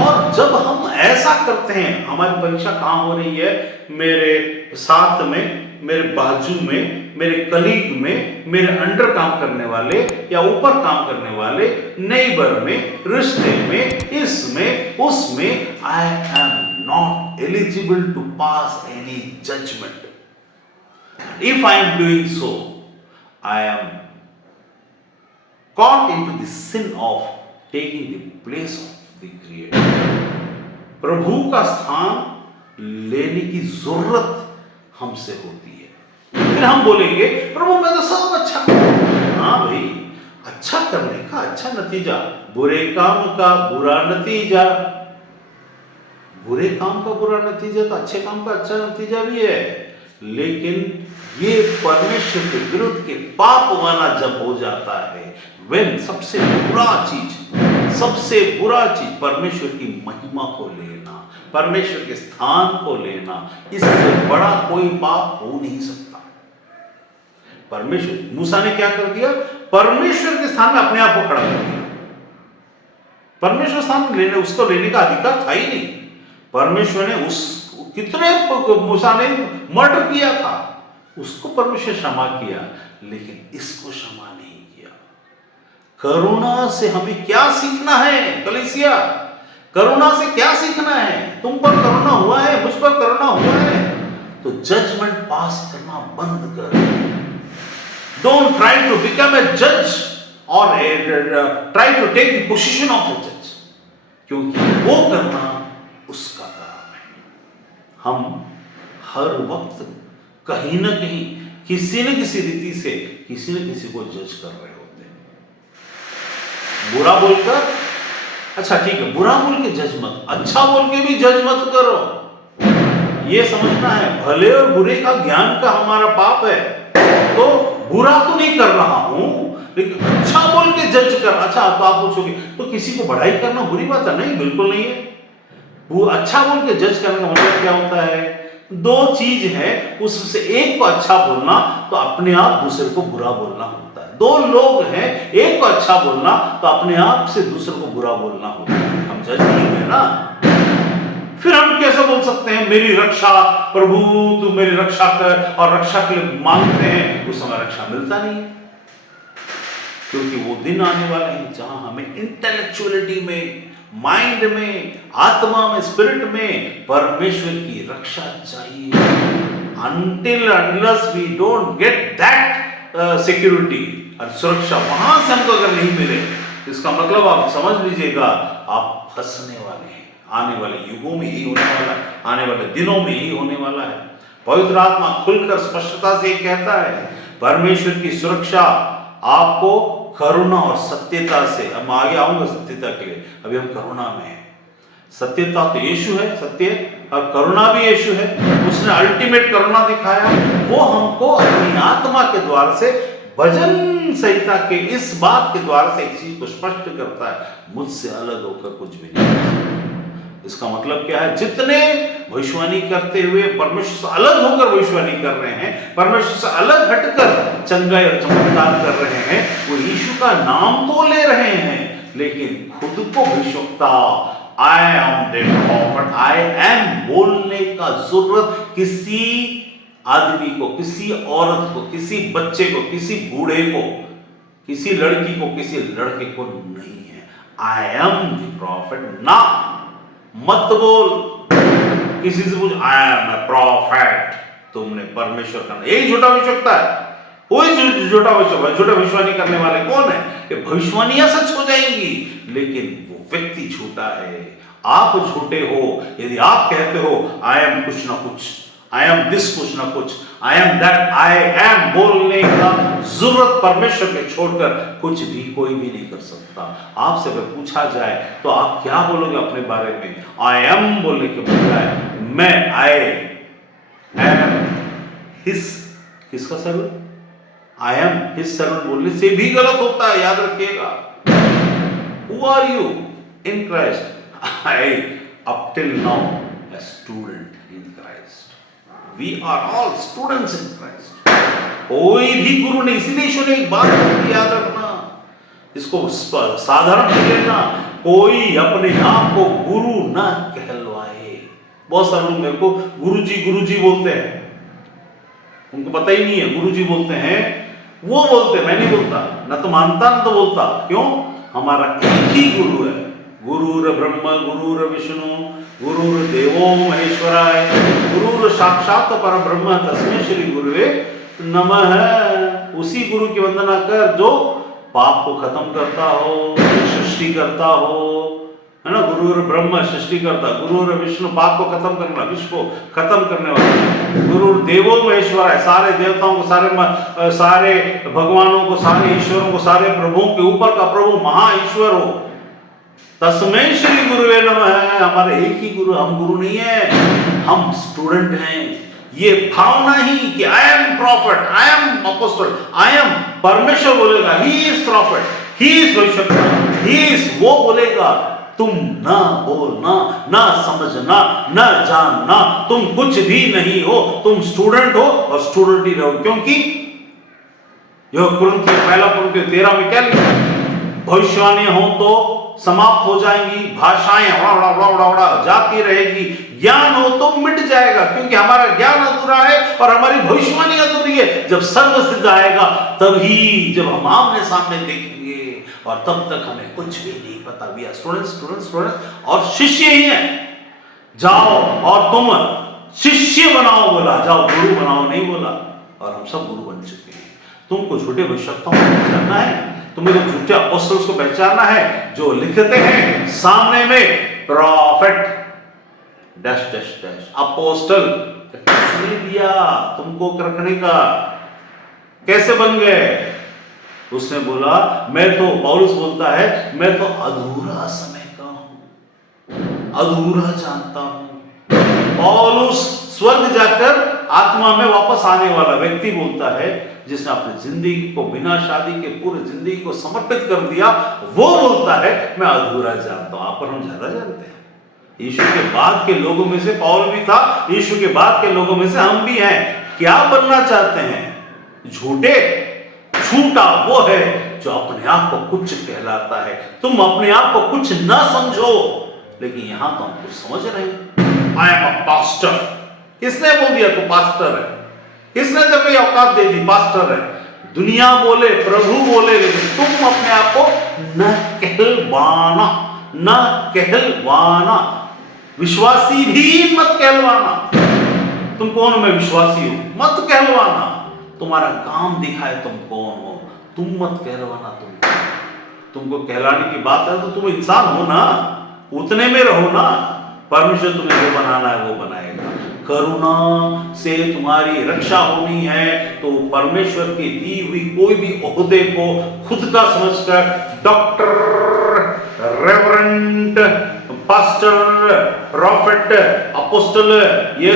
और जब हम ऐसा करते हैं, हमारी परीक्षा कहां हो रही है? मेरे साथ में, मेरे बाजू में, मेरे कलीग में, मेरे अंडर काम करने वाले या ऊपर काम करने वाले, नेबर में, रिश्ते में, इसमें, उसमें, I am not eligible to pass any judgement. If I am doing so, I am caught into the sin of taking the place of the Creator. प्रभु का स्थान लेने की जरूरत हमसे होती है। फिर हम बोलेंगे प्रभु मैं तो सब अच्छा करूं। हाँ भाई, अच्छा करने का अच्छा नतीजा, बुरे काम का बुरा नतीजा। बुरे काम का बुरा नतीजा तो अच्छे काम का अच्छा नतीजा भी है। लेकिन ये परमेश्वर के विरुद्ध के पाप वाला जब हो जाता है, when सबसे बुरा चीज परमेश्वर की महिमा को लेना, परमेश्वर के स्थान को लेना, इससे बड़ा कोई पाप हो नहीं सकता। परमेश्वर, मूसा ने क्या कर दिया? परमेश्वर के स्थान में अपने आप को खड़ा कर दिया। परमेश्वर स्थान लेने, उसको लेने का अधिकार था ही नहीं। परमेश्वर ने कितने मूसा ने मर्डर किया था, उसको परमेश्वर क्षमा किया, लेकिन इसको क्षमा नहीं किया। करुणा से हमें क्या सीखना है कलीसिया? करुणा से क्या सीखना है? तुम पर करुणा हुआ है, मुझ पर करुणा हुआ है, तो जजमेंट पास करना बंद कर। Don't try to become a जज और try to take the position of a जज, क्योंकि वो करना उसका काम है। हम हर वक्त कहीं ना कहीं किसी न किसी रीति से किसी न किसी को जज कर रहे होते हैं। बुरा बोलकर, अच्छा ठीक है, बुरा बोल के जज मत, अच्छा बोल के भी जज मत करो। ये समझना है भले और बुरे का ज्ञान का हमारा पाप है, तो बुरा तो नहीं कर रहा हूं, लेकिन अच्छा बोल के जज कर। अच्छा तो आप पूछोगे तो किसी को बढ़ाई करना बुरी बात है? नहीं, बिल्कुल नहीं है। वो अच्छा बोल के जज करने का मतलब क्या होता है? दो चीज है, उससे एक को अच्छा बोलना तो अपने आप दूसरे को बुरा बोलना होता है। दो लोग हैं, एक को अच्छा बोलना तो अपने आप से दूसरे को बुरा बोलना होता है। हम जज नहीं है ना। फिर हम कैसे बोल सकते हैं मेरी रक्षा प्रभु, तू मेरी रक्षा कर, और रक्षा के लिए मांगते हैं, उस समय रक्षा मिलता नहीं है। क्योंकि वो दिन आने वाले हैं जहां हमें इंटेलेक्चुअलिटी में, माइंड में, आत्मा में, स्पिरिट में परमेश्वर की रक्षा चाहिए। Until unless we don't get that security और सुरक्षा वहां से हमको अगर नहीं मिले, इसका मतलब आप समझ लीजिएगा आप फंसने वाले हैं। आने वाले युगों में यही होने वाला है, आने वाले दिनों में यही होने वाला है। पवित्र आत्मा खुलकर स्पष्टता से कहता है, परमेश्वर की सुरक्षा आपको करुणा और सत्यता से, अब मैं आगे आऊंगा सत्यता के लिए, अभी हम करुणा में हैं। सत्यता तो यीशु है, सत्य, और करुणा भी यीशु है। उसने अल्टीमेट करुणा दिखाया, वो हमको अपनी आत्मा के द्वार से, भजन संहिता के इस बात के द्वारा से एक चीज को स्पष्ट करता है, मुझसे अलग होकर कुछ भी नहीं कर सकता। इसका मतलब क्या है? जितने भविष्यवाणी करते हुए परमेश्वर से अलग होकर भविष्यवाणी कर रहे हैं, परमेश्वर से अलग हटकर चंगाई और चमत्कार कर रहे हैं, वो यीशु का नाम तो ले रहे हैं, लेकिन खुद को भविष्यवक्ता, I am the profit, I am बोलने का जरूरत किसी आदमी को, किसी औरत को, किसी बच्चे को, किसी बूढ़े को, किसी लड़की को, किसी लड़के को नहीं है। आई एम द प्रॉफिट ना, मत बोल किसी से पूछ, आई एम अ प्रॉफिट, तुमने परमेश्वर का, यही झूठा भविष्यवक्ता है। कोई झूठा भविष्यवाणी करने वाले कौन है? कि भविष्यवाणियां सच हो जाएंगी, लेकिन वो व्यक्ति झूठा है। आप झूठे हो यदि आप कहते हो आई एम कुछ ना कुछ, आई एम दिस कुछ ना कुछ, I am that, I am बोलने का जरूरत परमेश्वर के छोड़कर कुछ भी कोई भी नहीं कर सकता। आपसे अगर पूछा जाए तो आप क्या बोलोगे अपने बारे में? आई एम बोलने के बजाय मैं आई एम हिज, किसका servant? I am his servant बोलने से भी गलत होता है, याद रखिएगा। Who are you in Christ? I up till now a student in Christ. We are all students in Christ. कोई भी गुरु नहीं, इसीलिए ईश्वर ने एक बात याद रखना, इसको साधारण नहीं लेना, कोई अपने आप को गुरु ना कहलवाए। बहुत सारे लोग मेरे को गुरुजी बोलते हैं, उनको पता ही नहीं है गुरुजी बोलते हैं, वो बोलते, मैं नहीं बोलता, ना तो मानता ना तो बोलता। क्यों? हमारा एक ही गुरु है, गुरुर ब्रह्म गुरुर विष्णु गुरुर देवो महेश्वराय, गुरुर साक्षात परब्रह्म तस्मै श्री गुरुवे नमः। उसी गुरु की वंदना कर जो पाप को खत्म करता हो, सृष्टि करता हो, है ना। गुरुर ब्रह्म सृष्टि करता, गुरुर विष्णु पाप को खत्म करने वाला, विश्व को खत्म करने वाला, गुरुर देवो महेश्वराय सारे देवताओं को, सारे भगवानों को, सारे ईश्वरों को, सारे प्रभुओं के ऊपर का प्रभु महा ईश्वर हो, तस्मै श्री गुरुवे नमः। हमारे एक ही गुरु, हम गुरु नहीं है, हम स्टूडेंट हैं। ये भावना ही कि I am profit, I am apostle, I am, परमेश्वर बोलेगा he is profit, he is भविष्यवक्ता, ही इज, वो बोलेगा, तुम ना बोलना, ना समझना, ना जानना, तुम कुछ भी नहीं हो, तुम स्टूडेंट हो और स्टूडेंट ही रहो। क्योंकि यह कुरिन्थियों 1:13 में क्या लिखा है? भविष्यवाणियां हो तो समाप्त हो जाएंगी, भाषाएं जाती रहेगी, ज्ञान हो तो मिट जाएगा, क्योंकि हमारा ज्ञान अधूरा है और हमारी भविष्यवाणी अधूरी है। जब सर्व सिद्ध आएगा तभी, जब हम आमने सामने देखेंगे, और तब तक हमें कुछ भी नहीं पता। वी आर स्टूडेंट्स और शिष्य ही हैं। जाओ और तुम शिष्य बनाओ बोला, जाओ गुरु बनाओ नहीं बोला, और हम सब गुरु बन चुके हैं। तुमको झूठे भविष्यवक्ताओं को पहचानना है, तुम्हें तो झूठे अपोस्टल्स को पहचानना है जो लिखते हैं सामने में profit dash dash dash apostle. किसने दिया तुमको रखने का? कैसे बन गए? उसने बोला, मैं तो, पौलुस बोलता है, मैं तो अधूरा समय का हूं, अधूरा जानता हूं। पौलुस स्वर्ग जाकर आत्मा में वापस आने वाला व्यक्ति बोलता है, जिसने अपनी जिंदगी को बिना शादी के पूरी जिंदगी को समर्पित कर दिया, वो बोलता है मैं अधूरा जानता हूं। आप पर हम ज्यादा जानते हैं। यीशु के बाद के लोगों में से पौल भी था, यीशु के बाद के लोगों में से हम भी हैं। क्या बनना चाहते हैं? झूठे? झूठा वो है जो अपने आप को कुछ कहलाता है। तुम अपने आप को कुछ ना समझो, लेकिन यहां तो हम कुछ समझ रहे हैं। I am a pastor. किसने बोल दिया तू पास्टर है? किसने तेरे को औकात दे दी पास्टर है? दुनिया बोले, प्रभु बोले, लेकिन तुम अपने आप को न कहलवाना, न कहलवाना। विश्वासी भी मत कहलवाना। तुम कौन हो? मैं विश्वासी हूं, मत कहलवाना। तुम्हारा काम दिखाए तुम कौन हो, तुम मत कहलवाना। तुमको कहलाने की बात है तो तुम इंसान हो ना, उतने में रहो ना। परमेश्वर तुम्हें जो बनाना है वो बनाएगा। करुणा से तुम्हारी रक्षा होनी है तो परमेश्वर की दी हुई कोई भी ओहदे को खुद का समझकर doctor, reverent, pastor, profit, apostle, ये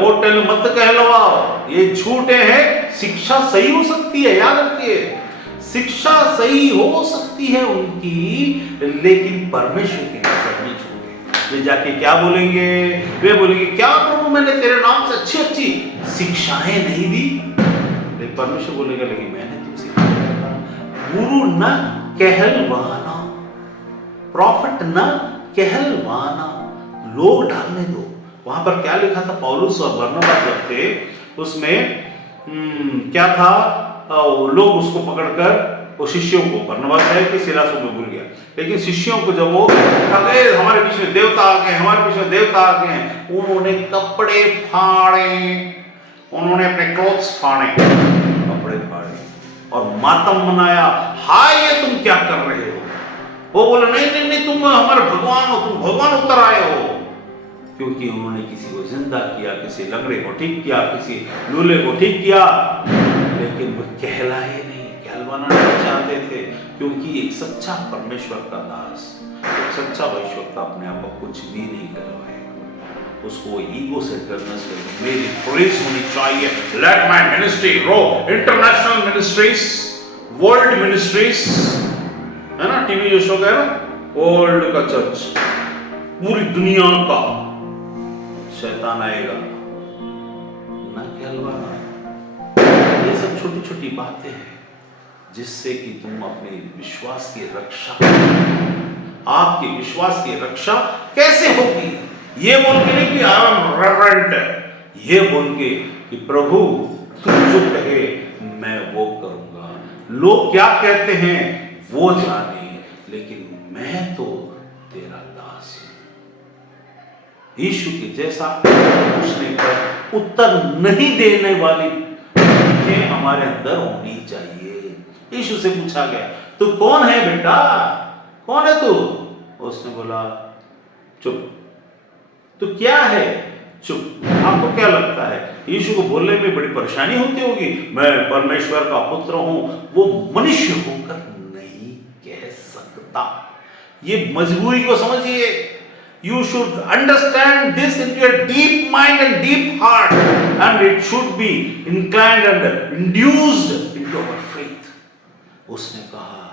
होटल मत कहलवाओ, ये झूठे हैं। शिक्षा सही हो सकती है, याद रखिए, शिक्षा सही हो सकती है उनकी, लेकिन परमेश्वर की नजर में झूठे। वे जाके क्या बोलेंगे? वे बोलेंगे क्या प्रभु मैंने तेरे नाम से अच्छी अच्छी शिक्षाएं नहीं दी? लेकिन परमेश्वर बोलेगा लेकिन मैंने तुमसे कहा गुरु न कहलवाना, प्रॉफिट न कहलवाना, लोग डालने दो। वहां पर क्या लिखा था? पौलुस और बरनबास जब थे उसमें क्या था? लोग उसको पकड़कर वो शिष्यों को, बरनबास है कि सिलासों में भूल गया, लेकिन शिष्यों को जब वो अरे हमारे बीच में देवता आ गए, हमारे बीच में देवता आ गए हैं, उन्होंने कपड़े फाड़े, उन्होंने अपने क्लोथ्स फाड़े, कपड़े फाड़े और मातम मनाया, हाय ये तुम क्या कर रहे हो? वो बोले नहीं नहीं नहीं, तुम हमारे भगवान हो, तुम भगवान उतर आए हो। क्योंकि उन्होंने किसी को जिंदा किया, किसी लंगड़े को ठीक किया, किसी लूले को ठीक किया, लेकिन वो कहलाए नहीं, कहलवाना नहीं चाहते थे। क्योंकि एक सच्चा परमेश्वर का दास, एक सच्चा भविष्यवक्ता अपने आप को कुछ भी नहीं करवाएगा, उसको ईगो से करना चाहिए। मेरी प्रेज होनी चाहिए, let my ministry grow, international ministries, world ministries, है ना, टीवी जो शो है ना, वर्ल्ड का चर्च, पूरी दुनिया का। शैतान आएगा ना कहलवाना। ये सब छोटी छोटी बातें हैं जिससे कि तुम अपने विश्वास की रक्षा, आपके विश्वास की रक्षा कैसे होगी? ये बोल के नहीं कि आई एम रेवरेंट, ये बोल के कि प्रभु तू जो कहे मैं वो करूंगा, लोग क्या कहते हैं वो जाने, लेकिन मैं तो तेरा दास हूं। यीशु के जैसा पूछने पर उत्तर नहीं देने वाली हमारे अंदर होनी चाहिए। यीशु से पूछा गया तू कौन है बेटा, कौन है तू? उसने बोला चुप। तू क्या है? चुप। आपको क्या लगता है यीशु को बोलने में बड़ी परेशानी होती होगी? मैं परमेश्वर का पुत्र हूं, वो मनुष्य होकर नहीं कह सकता। ये मजबूरी को समझिए। You should understand this into your deep mind and deep heart, and it should be inclined and induced into our faith. उसने कहा,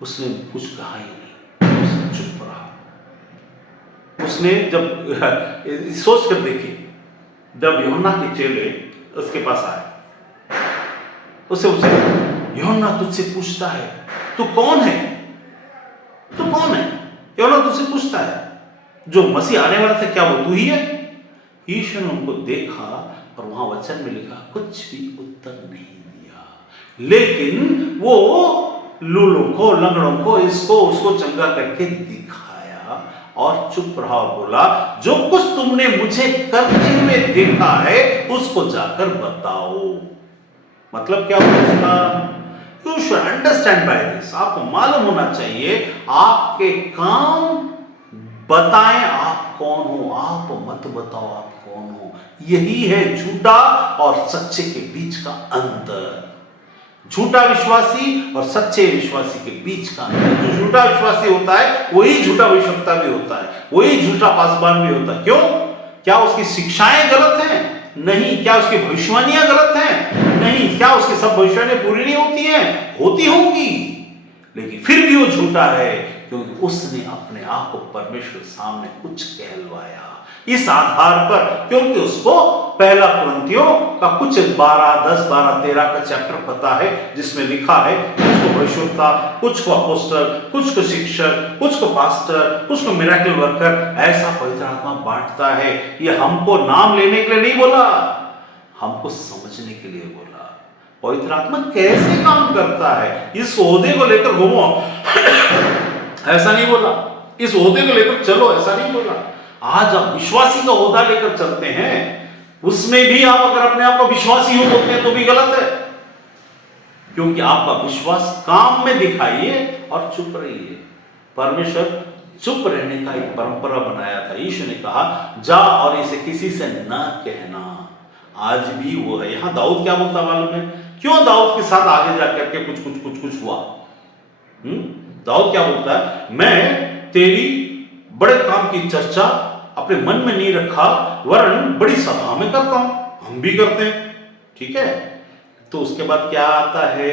उसने कुछ कहा ही नहीं, उसने चुप रहा। उसने जब सोच कर देखिए, जब यूहन्ना के चेले उसके पास आए, उसे यूहन्ना तुझसे पूछता है तू कौन है, तू कौन है? यूहन्ना तुझसे पूछता है जो मसीह आने वाला था, क्या वो तू ही है? यीशु ने उनको देखा और वहां वचन में लिखा कुछ भी उत्तर नहीं दिया, लेकिन वो लूलों को, लंगड़ों को, इसको उसको चंगा करके दिखाया और चुप रहा और बोला जो कुछ तुमने मुझे करते हुए देखा है उसको जाकर बताओ। मतलब क्या हुआ इसका? You should understand by this, आपको मालूम होना चाहिए, आपके काम बताएं आप कौन हो, आप मत बताओ आप कौन हो। यही है झूठा और सच्चे के बीच का अंतर। झूठा विश्वासी और सच्चे विश्वासी के बीच का अंतर। जो झूठा विश्वासी होता है वही झूठा भविष्यवक्ता भी होता है, वही झूठा पासवान भी होता है। क्यों? क्या उसकी शिक्षाएं गलत हैं? नहीं। क्या उसकी भविष्यवाणियां गलत हैं? नहीं। क्या उसकी सब भविष्यवाणियां पूरी नहीं होती हैं? होती होंगी, लेकिन फिर भी वो झूठा है क्योंकि उसने अपने आप को परमेश्वर सामने कुछ कहलवाया इस आधार पर, क्योंकि उसको पहला कुरिन्थियों का कुछ 12, 10, 12, 13 का चैप्टर पता है जिसमें लिखा है कुछ को भविष्यवक्ता, कुछ को अपोस्टल, कुछ को शिक्षक, कुछ को पास्टर, कुछ को मिरेकल वर्कर, ऐसा पवित्र आत्मा बांटता है। ये हमको नाम लेने के लिए नहीं बोला, हमको समझने के लिए बोला। पवित्र आत्मा कैसे काम करता है इस ओहदे को लेकर घूमो ऐसा नहीं बोला, इस ओहदे को लेकर चलो ऐसा नहीं बोला। आज आप विश्वासी का ओहदा लेकर चलते हैं, उसमें भी आप अगर अपने आप को विश्वासी हो बोलते हैं तो भी गलत है, क्योंकि आपका विश्वास काम में दिखाइए और चुप रहिए। परमेश्वर चुप रहने का एक परंपरा बनाया था। यीशु ने कहा जा और इसे किसी से न कहना। आज भी वो है। यहां दाऊद क्या बोलता मालूम है? क्यों दाऊद के साथ आगे जाकर के कुछ हुआ? दाऊद क्या बोलता है? मैं तेरी बड़े काम की चर्चा अपने मन में नहीं रखा, वरन बड़ी सभा में करता हूं। हम भी करते हैं, ठीक है। तो उसके बाद क्या आता है?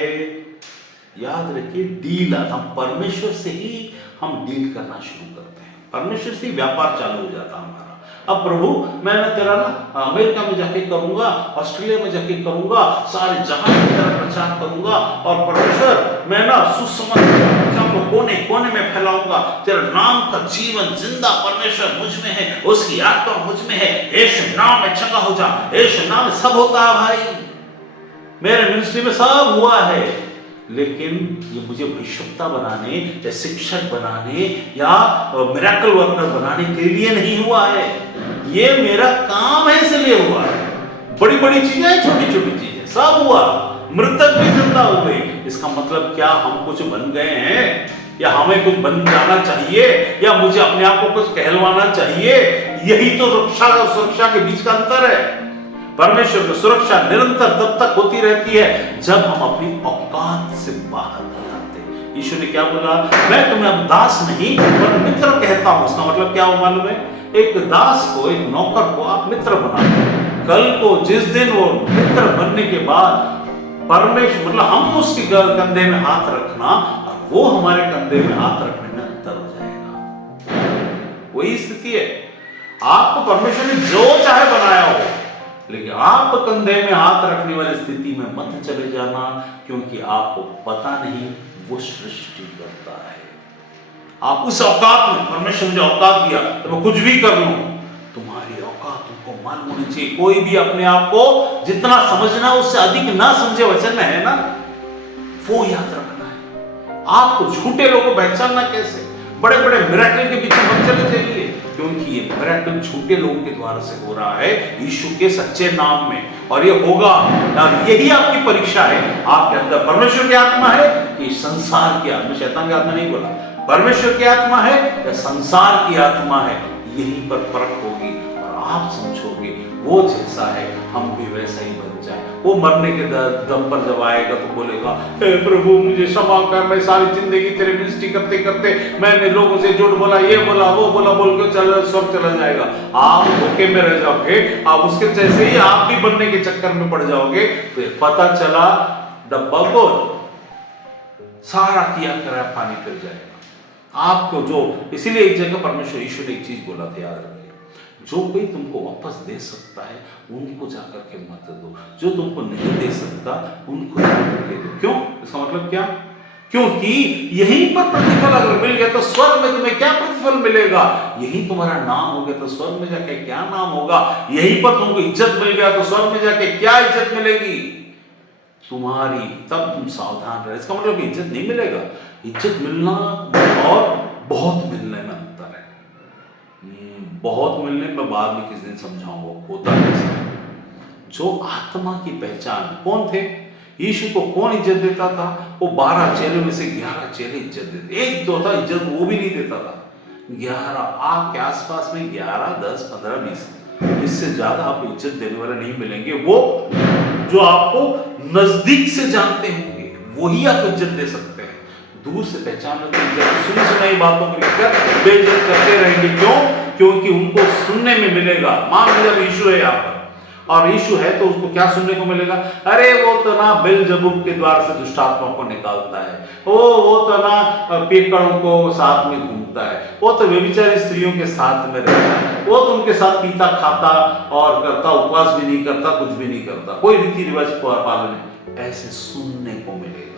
याद रखिए, डील आता। परमेश्वर से ही हम डील करना शुरू करते हैं, परमेश्वर से व्यापार चालू हो जाता हमारा। अब प्रभु मैं तेरा ना अमेरिका में जाके करूंगा, ऑस्ट्रेलिया में जाके करूंगा, सारे जहां में तेरा प्रचार करूंगा, और परमेश्वर मैं ना सुसमाचार को कोने कोने में फैलाऊंगा। तेरा नाम का जीवन जिंदा परमेश्वर मुझ में है, उसकी आत्मा मुझ में है। यीशु नाम में चंगा हो जा, यीशु नाम में सब होता है भाई। मेरे मिनिस्ट्री में सब हुआ है, लेकिन ये मुझे भविष्यवक्ता बनाने या शिक्षक बनाने या मिरेकल वर्कर बनाने के लिए नहीं हुआ है। ये मेरा काम है, इसलिए हुआ है। बड़ी बड़ी चीजें, छोटी छोटी चीजें, सब हुआ। मृतक भी जिंदा हुए। इसका मतलब क्या हम कुछ बन गए हैं, या हमें कुछ बन जाना चाहिए, या मुझे अपने आप को कुछ कहलवाना चाहिए? यही तो रक्षा और सुरक्षा के बीच का अंतर है। परमेश्वर की सुरक्षा निरंतर तब तक होती रहती है जब हम अपनी औकात से बाहर नहीं आते। यीशु ने क्या बोला? मैं तुम्हें अब दास नहीं पर मित्र कहता हूं। उसका मतलब क्या हो मालूम है? एक दास को, एक नौकर को आप मित्र बना दो। कल को जिस दिन वो मित्र बनने के बाद परमेश्वर, मतलब हम उसके कंधे में हाथ रखना और वो हमारे कंधे में हाथ रखने में अंतर हो जाएगा। वही स्थिति है। आपको परमेश्वर ने जो चाहे बनाया हो, लेकिन आप कंधे में हाथ रखने वाली स्थिति में मत चले जाना, क्योंकि आपको पता नहीं वो सृष्टि करता है। आप उस औकात में, परमेश्वर मुझे औकात दिया तो मैं कुछ भी कर लूं, तुम्हारी औकात तुमको मालूम होनी चाहिए। कोई भी अपने आप को जितना समझना उससे अधिक ना समझे, वचन में है ना, वो याद रखना है। आपको झूठे लोगों को पहचानना कैसे? बड़े बड़े मिरेकल के पीछे मत चले जाइए, क्योंकि ये मिरेकल झूठे लोगों के द्वारा से हो रहा है यीशु के सच्चे नाम में, और ये होगा। यही आपकी परीक्षा है। आपके अंदर परमेश्वर की आत्मा है कि संसार की आत्मा? शैतान की आत्मा नहीं बोला, परमेश्वर की आत्मा है या संसार की आत्मा है? यहीं पर परख होगी और आप समझोगे वो जैसा है हम भी वैसा ही बन जाए। वो मरने के दम पर जब आएगा तो बोलेगा, हे प्रभु मुझे क्षमा कर, मैं सारी जिंदगी तेरे मिनिस्ट्री करते करते मैंने लोगों से झूठ बोला, ये बोला, वो बोला, बोल के स्वर्ग चला जाएगा। आप धोखे में रह जाओगे। आप उसके जैसे ही आप भी बनने के चक्कर में पड़ जाओगे। फिर पता चला डब्बा गोल, सारा किया करा पानी फिर जाएगा आपको। जो इसीलिए एक जगह परमेश्वर यीशु ने एक चीज बोला था, याद रखिए, जो कोई तुमको वापस दे सकता है उनको जाकर के मत दो, जो तुमको नहीं दे सकता उनको जाकर के दो। क्यों? इसका मतलब क्या? क्योंकि यहीं पर प्रतिफल अगर मिल गया तो स्वर्ग में तुम्हें क्या प्रतिफल मिलेगा? यही तुम्हारा नाम हो गया तो स्वर्ग में जाके क्या नाम होगा? यहीं पर तुमको इज्जत मिल गया तो स्वर्ग में जाके क्या इज्जत मिलेगी तुम्हारी? तब तुम सावधान रहे। इसका मतलब इज्जत नहीं मिलेगा। इज्जत मिलना और बहुत मिलने में अंतर है। बहुत मिलने में बाद में किस दिन समझाऊंगा होता है। जो आत्मा की पहचान, कौन थे? यीशु को कौन इज्जत देता था? वो 12 चेलों में से 11 चेले इज्जत देते। एक दो था इज्जत वो भी नहीं देता था। 11 आपके आसपास में 11, 10, 15, 20, इससे ज्यादा आपको इज्जत देने वाले नहीं मिलेंगे। वो जो आपको नजदीक से जानते होंगे वही आपको इज्जत दे सकते हैं। दूर से पहचान सुनी सुनाई बातों को लेकर बेइज्जत करते रहेंगे। क्यों? क्योंकि उनको सुनने में मिलेगा। मान लीजिए यीशु है यहाँ पर, और यीशु है तो उसको क्या सुनने को मिलेगा? अरे वो तो ना बेलजबूब के द्वार से दुष्ट आत्माओं को निकालता है, वो तो ना पीकड़ों को साथ में घूमता है, वो तो व्यभिचारी स्त्रियों के साथ में रहता है, वो तो उनके साथ पीता खाता और करता, उपवास भी नहीं करता, कुछ भी नहीं करता, कोई रीति रिवाज पालन नहीं। ऐसे सुनने को मिलेगा।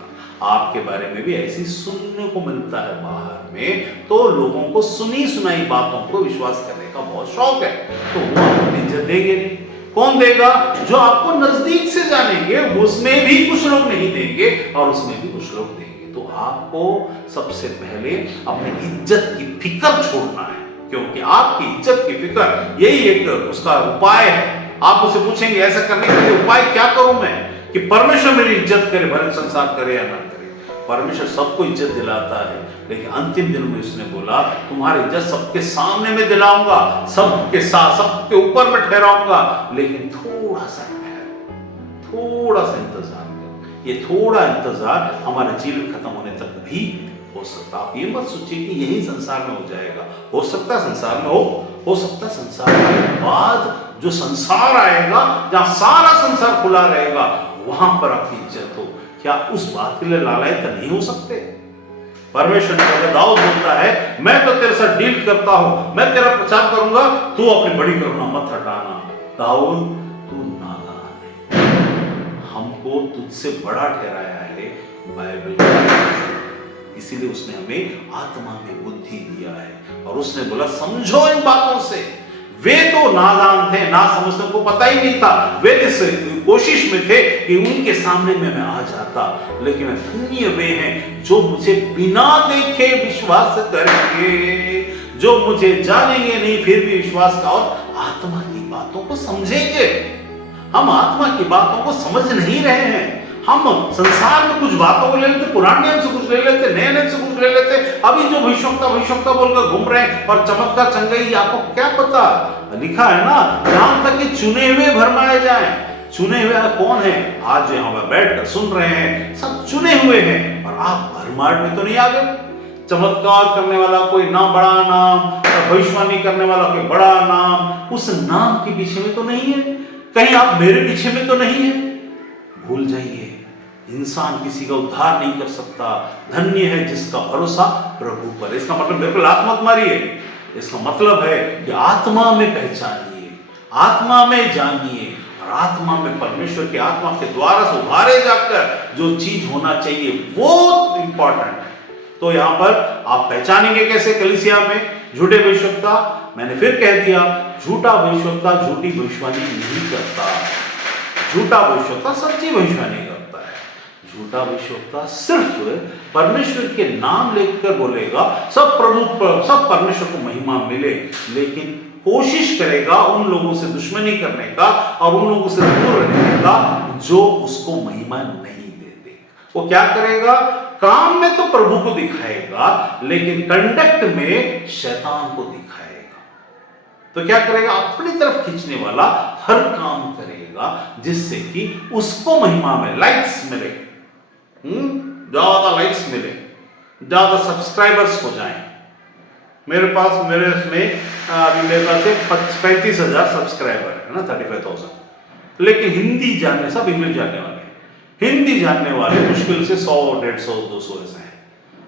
आपके बारे में भी ऐसी सुनने को मिलता है बाहर में। तो लोगों को सुनी सुनाई बातों को विश्वास करने का बहुत शौक है, तो वो आपको इज्जत देंगे नहीं। कौन देगा? जो आपको नजदीक से जानेंगे। उसमें भी कुछ लोग नहीं देंगे और उसमें भी कुछ लोग देंगे। तो आपको सबसे पहले अपनी इज्जत की फिक्र छोड़ना है, क्योंकि आपकी इज्जत की फिक्र यही एक उसका उपाय है। आप उसे पूछेंगे ऐसा करने के लिए उपाय क्या करूं मैं कि परमेश्वर मेरी इज्जत करे, भले संसार करे या ना करे। परमेश्वर सबको इज्जत दिलाता है, लेकिन अंतिम दिन में उसने बोला तुम्हारी इज्जत सबके सामने में दिलाऊंगा, सबके साथ सबके ऊपर में ठहराऊंगा, लेकिन थोड़ा सा इंतजार करो। ये थोड़ा इंतजार हमारे जीवन खत्म होने तक भी हो सकता। आप ये मत सोचिए कि यही संसार में हो जाएगा। हो सकता है संसार में हो सकता है संसार के बाद जो संसार आएगा, जहां सारा संसार खुला रहेगा, वहां पर आपकी इज्जत हो। क्या उस बात के लिए लालायित नहीं हो सकते? परमेश्वर ने कहा, दाऊद बोलता है मैं तो तेरे साथ डील करता हूं, मैं तेरा प्रचार करूंगा, तू अपनी बड़ी करुणा मत हटाना। दाऊद तू नादान है, हमको तुझसे बड़ा ठहराया है बाइबल। इसीलिए उसने हमें आत्मा में बुद्धि दिया है और उसने बोला समझो इन बातों से। वे तो नादान थे, ना समझते, को पता ही नहीं था। वे इस कोशिश में थे कि उनके सामने में मैं आ जाता, लेकिन धन्य वे हैं जो मुझे बिना देखे विश्वास करेंगे, जो मुझे जानेंगे नहीं फिर भी विश्वास का और आत्मा की बातों को समझेंगे। हम आत्मा की बातों को समझ नहीं रहे हैं। हम संसार में कुछ बातों को ले लेते, पुराने नियम से कुछ ले लेते, नए नियम से कुछ ले लेते। अभी जो भविष्यवक्ता बोलकर घूम रहे हैं और चमत्कार चंगाई, आपको क्या पता? लिखा है ना, यहां तक कि चुने हुए भरमाए जाए। चुने हुए कौन है? आज जो यहाँ पर बैठकर सुन रहे हैं सब चुने हुए हैं, और आप भरमाट में तो नहीं आ गए। चमत्कार करने वाला कोई ना बड़ा नाम, भविष्यवाणी करने वाला कोई बड़ा नाम, उस नाम के पीछे में तो नहीं है। कहीं आप मेरे पीछे में तो नहीं है। भूल जाइए, इंसान किसी का उद्धार नहीं कर सकता। धन्य है जिसका भरोसा प्रभु पर। इसका मतलब बिल्कुल आत्मा मत मारिए। इसका मतलब है कि आत्मा में पहचानिए, आत्मा में जानिए, और आत्मा में परमेश्वर की आत्मा के द्वारा से उभारे जाकर जो चीज होना चाहिए वो इंपॉर्टेंट है। तो यहां पर आप पहचानेंगे कैसे कलीसिया में झूठे भविष्यवक्ता? मैंने फिर कह दिया, झूठा भविष्यवक्ता झूठी भविष्यवाणी नहीं करता। झूठा भविष्यवक्ता सच्ची भविष्यवाणी करता है। झूठा भविष्यवक्ता सिर्फ परमेश्वर के नाम लेकर बोलेगा, सब परमेश्वर को महिमा मिले, लेकिन कोशिश करेगा उन लोगों से दुश्मनी करने का और उन लोगों से दूर रहने का जो उसको महिमा नहीं देते। वो क्या करेगा? काम में तो प्रभु को दिखाएगा, लेकिन कंडक्ट में शैतान को दिखाएगा। तो क्या करेगा? अपनी तरफ खींचने वाला हर काम करेगा जिससे कि उसको महिमा में लाइक्स मिले, ज्यादा लाइक्स मिले, ज्यादा सब्सक्राइबर्स हो जाएं। मेरे पास अभी मेरे पास 35,000 सब्सक्राइबर है ना, 35,000। लेकिन हिंदी जानने, सब इंग्लिश जानने वाले, हिंदी जानने वाले मुश्किल से 100, 150, 200 ऐसे हैं।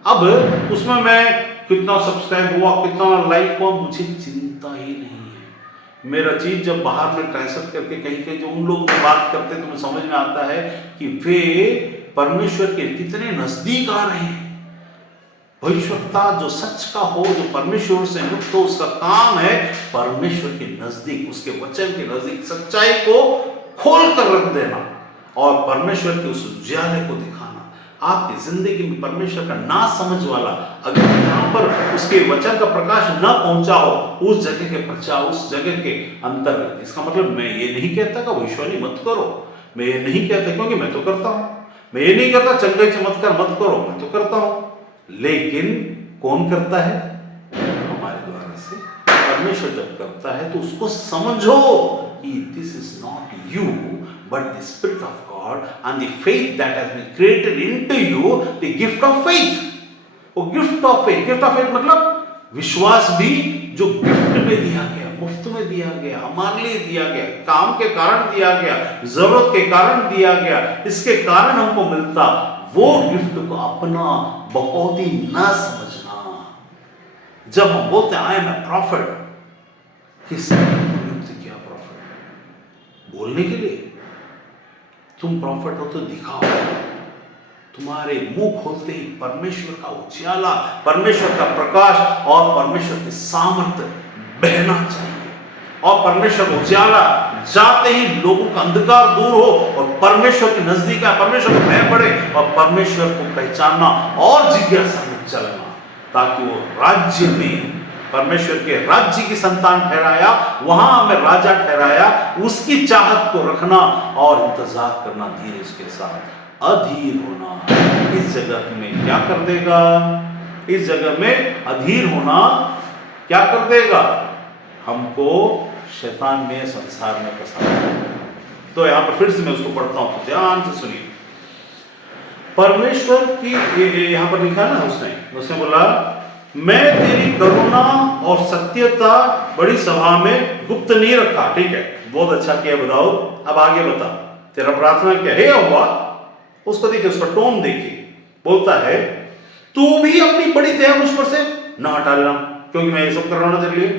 अब उसमें मैं कितना सब्सक्राइब हुआ, कितना लाइक हुआ, मुझे चिंता ही नहीं है। मेरा चीज जब बाहर में ट्रांसलेट करके कहीं जो उन लोगों से बात करते तो मुझे समझ में आता है कि वे परमेश्वर के कितने नजदीक आ रहे हैं। भविष्यवक्ता जो सच का हो, जो परमेश्वर से मुक्त हो, उसका काम है परमेश्वर के नजदीक, उसके वचन के नजदीक सच्चाई को खोल कर रख देना और परमेश्वर के उस उजाले को दिखाना। आपकी जिंदगी में परमेश्वर का ना समझ वाला अगर यहाँ पर उसके वचन का प्रकाश न पहुंचा हो, उस जगह के प्रचार, उस जगह के अंतर्गत, इसका मतलब मैं ये नहीं कहता कि भविष्यवाणी मत करो, मैं ये नहीं कहता, क्योंकि मैं तो करता हूं। मैं ये नहीं कहता चंगाई चमत्कार मत करो, मैं तो करता हूं। लेकिन कौन करता है? हमारे द्वारा से परमेश्वर जब करता है तो उसको समझो कि this is not you but the spirit of God and the faith that has been created into you, the gift of faith. वो gift of faith मतलब विश्वास भी जो गिफ्ट में दिया गया, मुफ्त में दिया गया, हमारे लिए दिया गया, काम के कारण दिया गया, जरूरत के कारण दिया गया, इसके कारण हमको मिलता, वो गिफ्ट को अपना बकौती ना समझना। जब हम बोलते हैं आई एम ए प्रॉफिट, किसने नियुक्त किया प्रॉफिट? बोलने के लिए? तुम प्रॉफिट हो तो दिखाओ। तुम्हारे मुंह खोलते ही परमेश्वर का उजाला, परमेश्वर का प्रकाश और परमेश्वर के सामर्थ्य बहना चाहिए, और परमेश्वर का उजाला जाते ही लोगों का अंधकार दूर हो और परमेश्वर के नजदीक आए, परमेश्वर को भय बढ़े और परमेश्वर को पहचानना और जिज्ञासा में चलना, ताकि वो राज्य में परमेश्वर के राज्य की संतान ठहराया, वहां हमें राजा ठहराया, उसकी चाहत को रखना और इंतजार करना धीरज के साथ। अधीर होना। इस जगत में क्या कर देगा? इस जगत में अधीर होना क्या कर देगा? हमको शैतान में, संसार में फंसा देगा। तो यहां पर फिर से मैं उसको पढ़ता हूं, तो ध्यान से सुनिए। परमेश्वर की यहां पर लिखा ना, उसने बोला, मैं तेरी करुणा और सत्यता बड़ी सभा में गुप्त नहीं रखा। ठीक है, बहुत अच्छा किया बताओ। अब आगे बता, तेरा प्रार्थना क्या है? हुआ उसको देखिए, उसका टोन देखिए। बोलता है, तू भी अपनी बड़ी दया मुझ पर से ना हटा लेना, क्योंकि मैं ये सब कर रहा हूं ना तेरे लिए,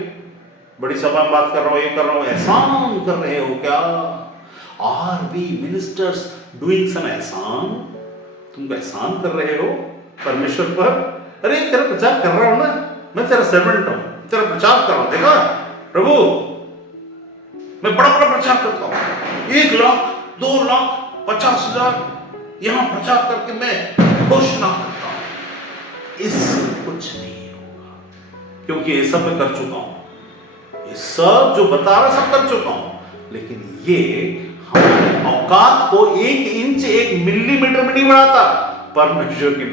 बड़ी सभा में बात कर रहा हूं, ये कर रहा हूं। एहसान कर रहे हो क्या? Are we ministers doing some एहसान? तुम एहसान कर रहे हो परमेश्वर पर? अरे तेरा प्रचार कर रहा हूं ना, मैं तेरा सर्वेंट हूं, तेरा प्रचार कर रहा हूं। देखा प्रभु, मैं बड़ा बड़ा प्रचार करता हूं, 1 लाख 2 लाख 50,000 यहां प्रचार करके मैं घोषणा करता हूं। इससे कुछ नहीं होगा, क्योंकि ये सब मैं कर चुका हूं, ये सब जो बता रहा सब कर चुका हूं। लेकिन ये हमारे औकात को 1 इंच 1 मिलीमीटर में नहीं बढ़ाता परमेश्वर की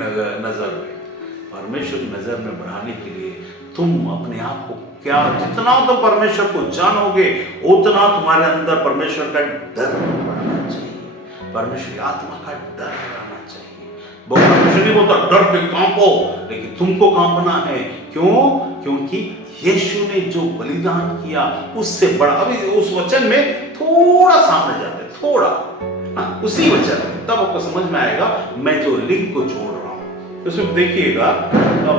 नजर में। परमेश्वर की नजर में बढ़ाने के लिए तुम अपने आप को क्या, जितना तुम परमेश्वर को जानोगे उतना तुम्हारे अंदर परमेश्वर का डर रहना चाहिए, परमेश्वर की आत्मा का डर रहना चाहिए। बहुत परमेश्वर नहीं बोलता डर के कांपो, लेकिन तुमको कांपना है। क्यों? क्योंकि यीशु ने जो बलिदान किया उससे बड़ा। अभी उस वचन में थोड़ा सामने जाते, थोड़ा उसी वचन में, तब आपको समझ में आएगा मैं जो लिंक को जोड़ रहा हूं। उसमें देखिएगा,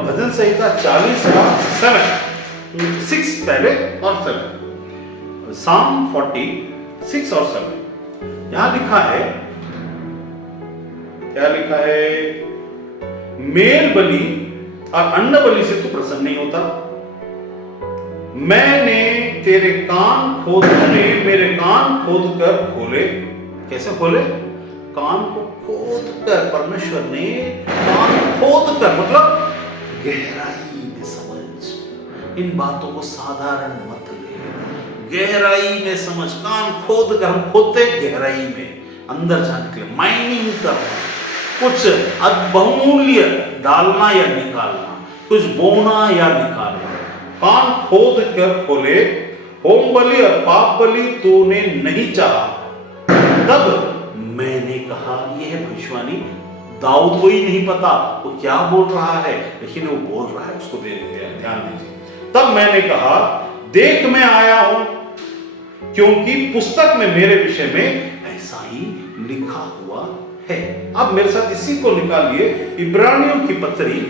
भजन संहिता 40 का 6 पहले और 7, साम 46 और 7। यहां लिखा है, क्या लिखा है? मेल बलि और अन्न बलि से तू प्रसन्न नहीं होता। मैंने तेरे कान खोद, तूने मेरे कान खोद कर खोले। कैसे खोले? कान को खोद कर, परमेश्वर ने कान खोद कर, मतलब गहराई में समझ। इन बातों को साधारण मत ले, गहराई में समझ। कान खोद कर, हम खोदते गहराई में, अंदर जाने के लिए माइनिंग करना, कुछ बहुमूल्य डालना या निकालना, कुछ बोना या निकालना। कान खोद कर खोले, होम बलि और पाप बलि तूने नहीं चाहा। तब मैंने कहा, यह है भविष्यवाणी। दाऊद को ही नहीं पता वो क्या बोल रहा है, लेकिन वो बोल रहा है, उसको ध्यान दीजिए। तब मैंने कहा, देख मैं आया हूं, क्योंकि पुस्तक में मेरे विषय में ऐसा ही लिखा हुआ है। अब मेरे साथ इसी को निकालिए, इब्रानियों की पत्री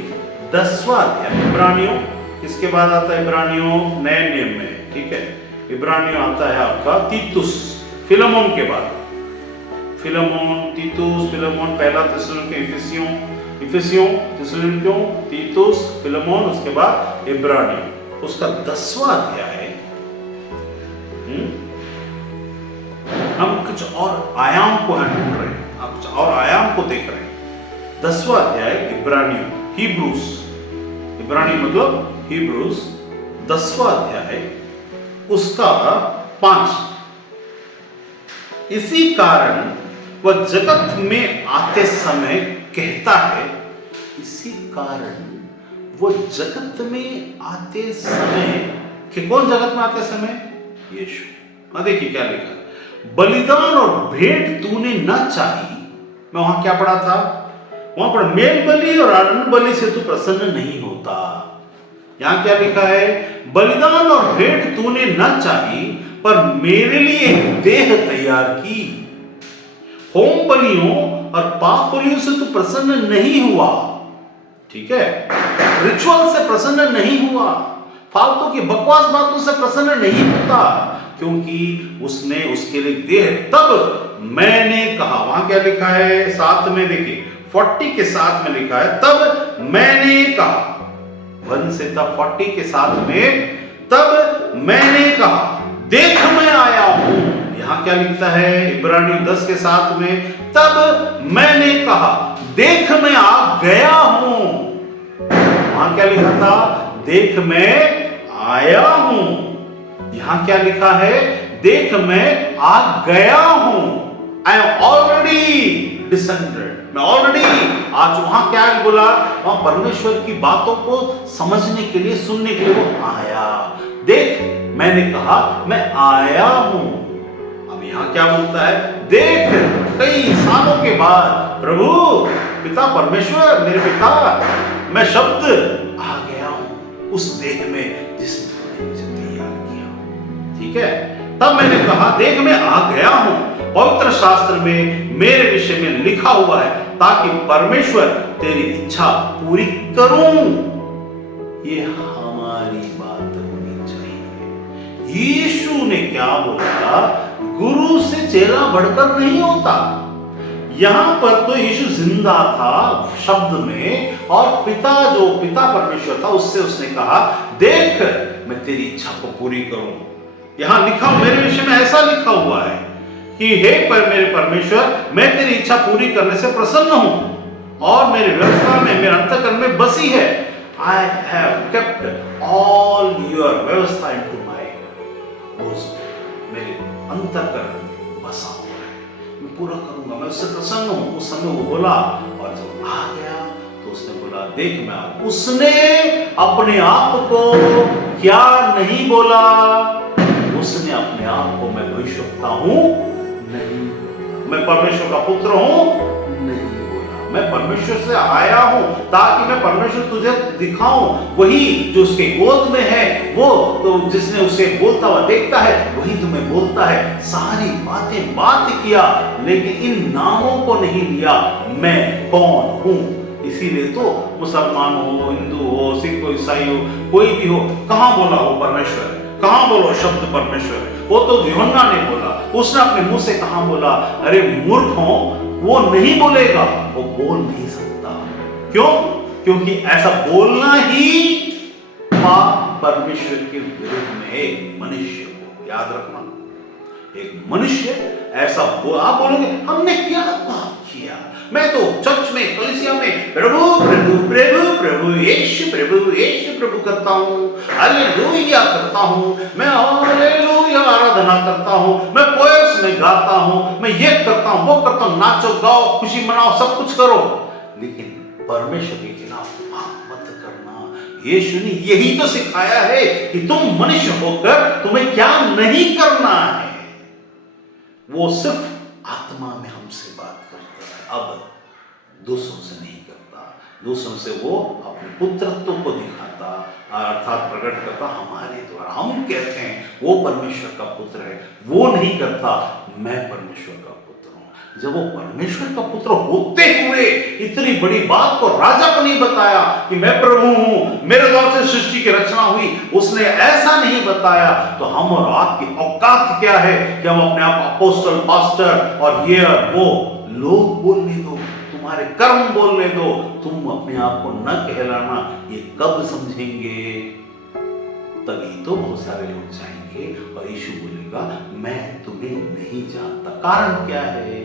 10वां अध्याय। इब्रानियों इसके बाद आता है, इब्रानियों नए नियम में, ठीक है। इब्रानियों आता है आपका तीतुस, फिलमोन के बाद। फिलमोन, तीतुस, फिलमोन, पहला थिस्सलुनीके, इफिसियों, थिस्सलुनीकियों, तीतुस, फिलमोन, उसके बाद इब्रानियों। उसका 10वां अध्याय। हम कुछ और आयाम को ढूंढ रहे हैं, आप कुछ और आयाम को देख रहे हैं। 10वां अध्याय इब्रानियों, हिब्रूस, इब्रानी मतलब हिब्रूस, 10वां अध्याय, उसका 5। इसी कारण वह जगत में आते समय कहता है, इसी कारण वो जगत में आते समय, कि कौन जगत में आते समय? यीशु। देखिए क्या लिखा है, बलिदान और भेंट तूने न चाही। मैं वहां क्या पढ़ा था? वहां पर मेल बलि और अन्न बलि से तू प्रसन्न नहीं होता। यहां क्या लिखा है? बलिदान और भेंट तूने न चाही, पर मेरे लिए एक देह तैयार की। होम बलियों और पाप बलियों से तू प्रसन्न नहीं हुआ, ठीक है। रिचुअल से प्रसन्न नहीं हुआ, फालतू की बकवास बातों से प्रसन्न नहीं होता, क्योंकि उसने उसके लिए देह। तब मैंने कहा, वहां क्या लिखा है? 7 में देखिए, 40 के 7 में लिखा है, तब मैंने कहा। 1 से तब 40 के 7 में, तब मैंने कहा, देख मैं आया हूं। यहां क्या लिखता है? इब्रानियों 10 के 7 में, तब मैंने कहा, देख मैं आ गया हूं। वहां क्या लिखा था? देख मैं आया हूं। यहां क्या लिखा है? देख मैं आ गया हूं। I am already descended. मैं ऑलरेडी आज वहां क्या बोला, वहां परमेश्वर की बातों को समझने के लिए, सुनने के लिए वो आया। देख, मैंने कहा मैं आया हूं। अब यहां क्या बोलता है, देख कई सालों के बाद प्रभु पिता परमेश्वर, मेरे पिता, मैं शब्द आ गया हूं उस देह में जिसने मुझे तैयार किया। ठीक है, तब मैंने कहा देख मैं आ गया हूं, पवित्र शास्त्र में मेरे विषय में लिखा हुआ है ताकि परमेश्वर तेरी इच्छा पूरी करूं। ये हमारी बात होनी चाहिए। यीशु ने क्या बोला, गुरु से चेला बढ़कर नहीं होता। यहां पर तो यीशु जिंदा था शब्द में, और पिता जो पिता परमेश्वर था उससे उसने कहा देख मैं तेरी इच्छा को पूरी करूं। यहां लिखा, मेरे विषय में ऐसा लिखा हुआ है कि हे मेरे परमेश्वर, मैं तेरी इच्छा पूरी करने से प्रसन्न हूं और मेरे व्यवस्था में, मेरे अंतःकरण में बसी है। I have kept all your व्यवस्था इनटू माय बोझ, मेरे अंतःकरण में बसा हुआ है, मैं पूरा करूंगा, मैं उससे प्रसन्न हूं। उस समय वो बोला, और जब आ गया तो उसने बोला देख मैं, उसने अपने आप को क्या नहीं बोला, उसने अपने आप को मैं भविष्यवक्ता हूं नहीं बोला, मैं परमेश्वर का पुत्र हूं नहीं बोला, मैं परमेश्वर से आया हूं ताकि मैं परमेश्वर तुझे दिखाऊं। वही जो उसके गोद में है, वो तो जिसने उसे बोलता हुआ देखता है, वही तुम्हें बोलता है। सारी बातें बात किया, लेकिन इन नामों को नहीं लिया, मैं कौन हूं। इसीलिए तो मुसलमान हो, हिंदू हो, सिख हो, ईसाई हो, कोई भी हो, कहां बोला वो परमेश्वर, कहां बोलो शब्द परमेश्वर, वो तो यूहन्ना ने बोला, उसने अपने मुंह से कहां बोला। अरे मूर्ख हो, वो नहीं बोलेगा, वो बोल नहीं सकता। क्यों? क्योंकि ऐसा बोलना ही पाप परमेश्वर के विरुद्ध में है। एक मनुष्य को याद रखना, एक मनुष्य ऐसा आप बोलोगे हमने क्या पाप किया, मैं तो चर्च में, कलीसिया में प्रभु प्रभु प्रभु प्रभु यीशु प्रभु करता हूं, हालेलुया करता हूं, मैं हालेलुया आराधना करता हूं, मैं कोयस में गाता हूं, मैं ये करता हूं, वो करता हूं, नाचो गाओ, खुशी मनाओ, सब कुछ करो, लेकिन परमेश्वर के खिलाफ पाप मत करना। यीशु ने यही तो सिखाया है कि तुम मनुष्य होकर तुम्हें क्या नहीं करना है। वो सिर्फ आत्मा में हमसे बात करता है, अब दूसरों से नहीं करता। दूसरों से वो अपने पुत्रत्व को दिखाता, अर्थात प्रकट करता हमारे द्वारा। हम कहते हैं वो परमेश्वर का पुत्र है, वो नहीं करता मैं परमेश्वर का पुत्र हूं। जब वो परमेश्वर का पुत्र होते हुए इतनी बड़ी बात को राजा को नहीं बताया कि मैं प्रभु हूं, मेरे द्वारा से सृष्टि की रचना हुई, उसने ऐसा नहीं बताया, तो हम और आपकी औकात क्या है कि हम अपने आप अपोस्टल, पास्टर और ये वो लोग बोलने दो, तुम्हारे कर्म बोलने दो, तुम अपने आप को न कहलाना। ये कब समझेंगे? तभी तो बहुत सारे लोग जाएंगे और यीशु बोलेगा मैं तुम्हें नहीं जानता। कारण क्या है?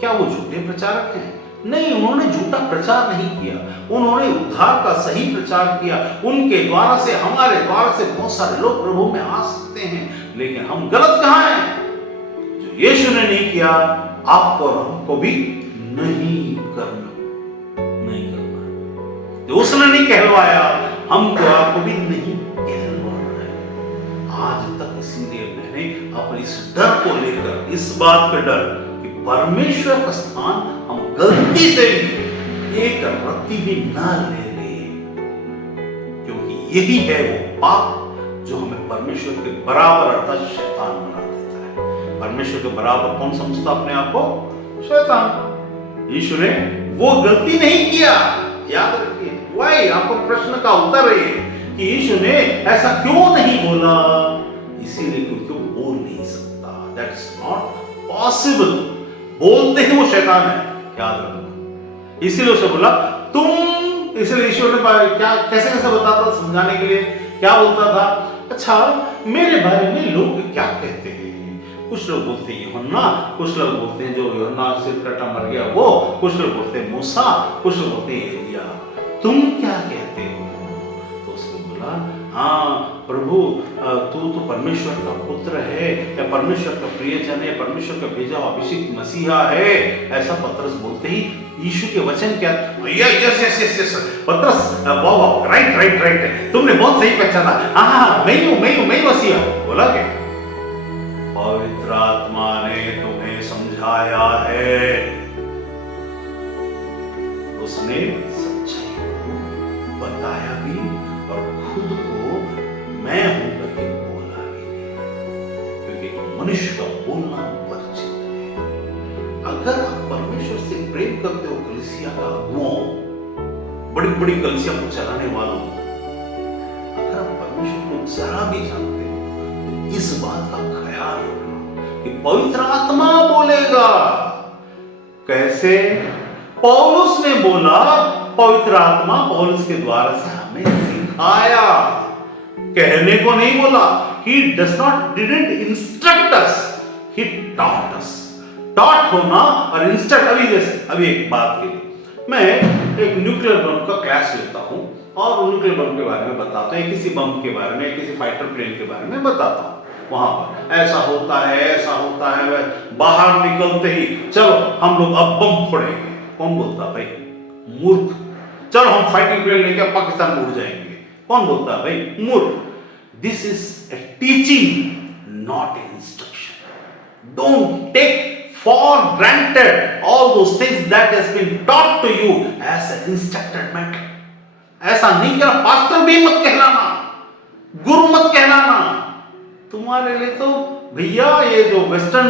क्या वो झूठे प्रचारक हैं? नहीं, उन्होंने झूठा प्रचार नहीं किया, उन्होंने उद्धार का सही प्रचार किया। उनके द्वारा से, हमारे द्वारा से बहुत सारे लोग प्रभु में आ सकते हैं, लेकिन हम गलत कहां हैं? जो यीशु ने नहीं किया, आपको और हमको भी नहीं करना। जो उसने नहीं कहलवाया, हमको आपको भी नहीं कहलवाना है। आज तक इसीलिए मैंने अपने इस डर को लेकर, इस बात का डर कि परमेश्वर का स्थान हम गलती से भी एक रत्ती भी ना ले लें, क्योंकि यही है वो पाप जो हमें परमेश्वर के बराबर अर्थात शैतान बना देता है। परमेश्वर के बराबर कौन समझता अपने आप को? शैतान। यीशु ने वो गलती नहीं किया, याद रखिए। वही आपको प्रश्न का उत्तर है कि यीशु ने ऐसा क्यों नहीं बोला? इसीलिए क्योंकि वो बोल नहीं सकता। That's not possible. बोलते ही वो शैतान है, याद रखना। इसीलिए उसे बोला तुम, इसलिए यीशु ने क्या कैसे कैसे बताता समझाने के लिए, क्या बोलता था? अच्छा, मेरे बारे में लोग क्या कहते हैं? कुछ लोग बोलते हैं यूहन्ना, कुछ लोग बोलते हैं जो यूहन्ना से कटा मर गया वो, कुछ लोग बोलते हैं मूसा, कुछ लोग बोलते हैं एलिया, तुम क्या कहते हो? तो उसने बोला हाँ प्रभु, तू तो परमेश्वर का पुत्र है या परमेश्वर का प्रियजन है, परमेश्वर का भेजा हुआ अभिषिक्त मसीहा है, ऐसा पतरस बोलते ही यीशु के वचन क्या, यस यस यस यस पतरस, वाह वाह, राइट राइट राइट, तुमने बहुत सही पहचाना, हाँ मैं ही मसीहा। बोला क्या? पवित्र आत्मा ने तुम्हें समझाया है, उसने सच्चाई को बताया भी और खुद को मैं हूं करके बोला भी, क्योंकि मनुष्य का बोलना वर्जित है। अगर आप परमेश्वर से प्रेम करते हो, कलीसिया का अगुवाओं, बड़ी बड़ी कलीसिया को चलाने वालों, अगर आप परमेश्वर को जरा भी जानते हो तो इस बात का ख्याल रखना कि पवित्र आत्मा बोलेगा। कैसे? पौलुस ने बोला, पवित्र आत्मा पौलुस के द्वारा से हमें सिखाया, कहने को नहीं बोला। He does not didn't instruct us, he taught us। taught होना और instruct, अभी एक बात के लिए मैं एक न्यूक्लियर बम का क्लास लेता हूं और न्यूक्लियर बम के बारे में बताता हूं, किसी बम के बारे में, किसी फाइटर प्लेन के बारे में बताता हूं। वहां पर ऐसा होता है, बाहर निकलते ही चलो हम लोग अब बम फोड़ेंगे। कौन बोलता भाई? मूर्ख। चलो हम फाइटिंग प्लेन लेके पाकिस्तान में उड़ जाएंगे। कौन बोलता भाई? मूर्ख। This is a teaching, not instruction. Don't take for granted all those things that has been taught to you as an instructed matter. ऐसा नहीं कहना, पास्टर भी मत कहलाना, गुरु मत कहलाना। तुम्हारे लिए तो भैया ये जो वेस्टर्न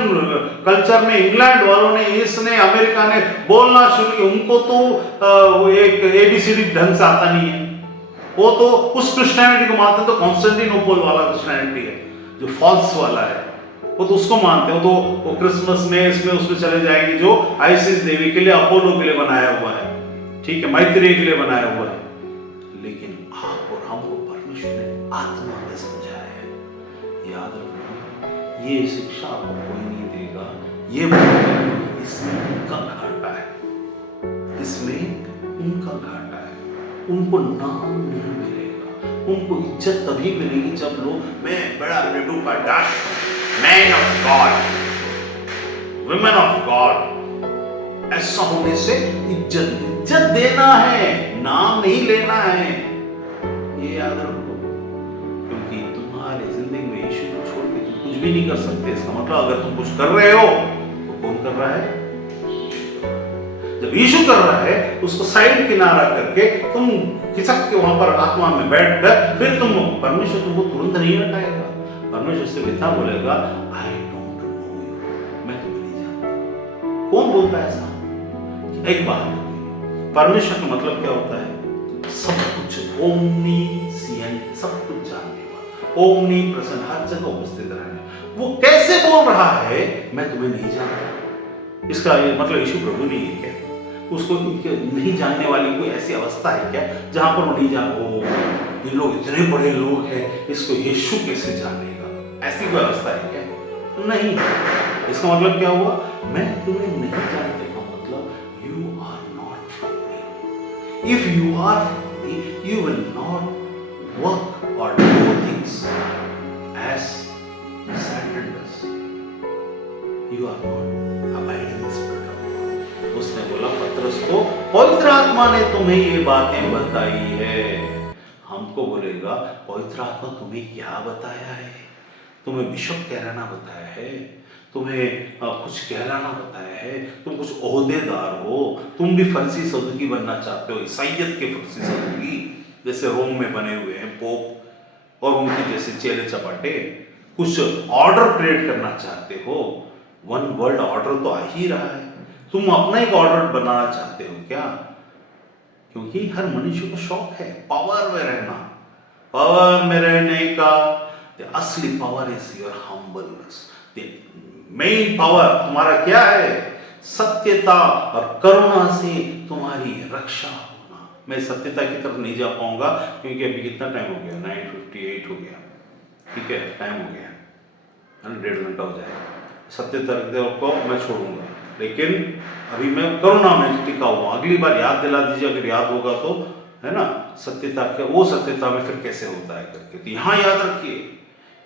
कल्चर में इंग्लैंड वालों ने, इसने, अमेरिका ने बोलना शुरू किया, उनको तो एक एबीसीडी ढंग से आता नहीं है। वो तो उस क्रिश्चियनिटी को मानते, तो कॉन्स्टेंटिनोपल वाला क्रिश्चियनिटी है जो फॉल्स वाला है, वो तो उसको मानते हो। तो वो क्रिसमस में इसमें उसमें चले जाएंगे जो आइसिस देवी के लिए, अपोलो के लिए बनाया हुआ है, ठीक है, मैत्रेय के लिए बनाया हुआ है। लेकिन आप और हमको परमेश्वर ने आत्मा में समझाया है। याद रखना, ये शिक्षा आपको कोई नहीं देगा। ये इसमें उनका घाटा है, इसमें उनका घाटा है। उनको नाम नहीं मिलेगा, उनको इज्जत तभी मिलेगी जब लोग, मैं बड़ा लड्डू का दास, man of God, women of God, ऐसा होने से इज्जत देना है, नाम नहीं लेना है। ये याद रखो, क्योंकि तुम्हारे जिंदगी में यीशु को छोड़ के तुम कुछ भी नहीं कर सकते। इसका मतलब अगर तुम कुछ कर रहे हो तो कौन कर रहा है? जब यीशु कर रहा है, उसको साइड किनारा करके तुम खिसक के वहां पर आत्मा में बैठ कर, फिर तुम, परमेश्वर तुमको तुरंत नहीं हटाएगा। परमेश्वर से इतना बोलेगा, आई डोंट नो यू, मैं तुम्हें नहीं जानता। कौन बोलता है ऐसा? एक बात, परमेश्वर का मतलब क्या होता है? सब कुछ, ओमनीसिएंट, सब कुछ जानने वाला, ओमनी प्रेजेंट, हर जगह उपस्थित रहने। वो कैसे बोल रहा है, मैं तुम्हें नहीं जानता? इसका ये मतलब यीशु प्रभु नहीं है क्या? उसको नहीं जानने वाली कोई ऐसी अवस्था है क्या जहां पर वो नहीं जान, ओ ये लोग इतने बड़े लोग हैं, इसको यीशु कैसे जानेगा? ऐसी कोई अवस्था है क्या? नहीं। इसका मतलब क्या हुआ? मैं तुम्हें नहीं जानते का मतलब, you are not from me. If you are from me, you will not work or do things as Satan does. You are not abiding in spirit of God. उसने बोला पतरस को, पवित्र आत्मा ने तुम्हें ये बातें बताई है। हमको बोलेगा, पवित्र आत्मा तुम्हें क्या बताया है? तुम्हें बिशप कहलाना बताया है, तुम्हें कुछ कहलाना बताया है, तुम कुछ ओहदेदार हो, तुम भी फरीसी सदूकी बनना चाहते हो, ईसाइयत के फरीसी सदूकी, जैसे रोम में बने हुए हैं पोप और उनके जैसे चेले चपाटे, कुछ ऑर्डर क्रिएट करना चाहते हो। वन वर्ल्ड ऑर्डर तो आ ही रहा है, तुम अपना एक ऑर्डर बनाना चाहते हो क्या? क्योंकि हर मनुष्य को शौक है पावर में रहना, पावर में रहने का। The असली power is your humbleness. The main power तुम्हारा क्या है? सत्यता और करुणा से तुम्हारी रक्षा होना। मैं सत्यता की तरफ नहीं जा पाऊंगा क्योंकि अभी कितना टाइम हो गया, 9:58 हो गया, ठीक है, टाइम हो गया, 1.5 घंटा हो जाएगा। सत्यता को मैं छोड़ूंगा, लेकिन अभी मैं करुणा में टिका हुआ। अगली बार याद दिला दीजिए अगर याद होगा तो, है ना, सत्यता के, वो सत्यता में फिर कैसे होता है करके। तो यहाँ याद रखिए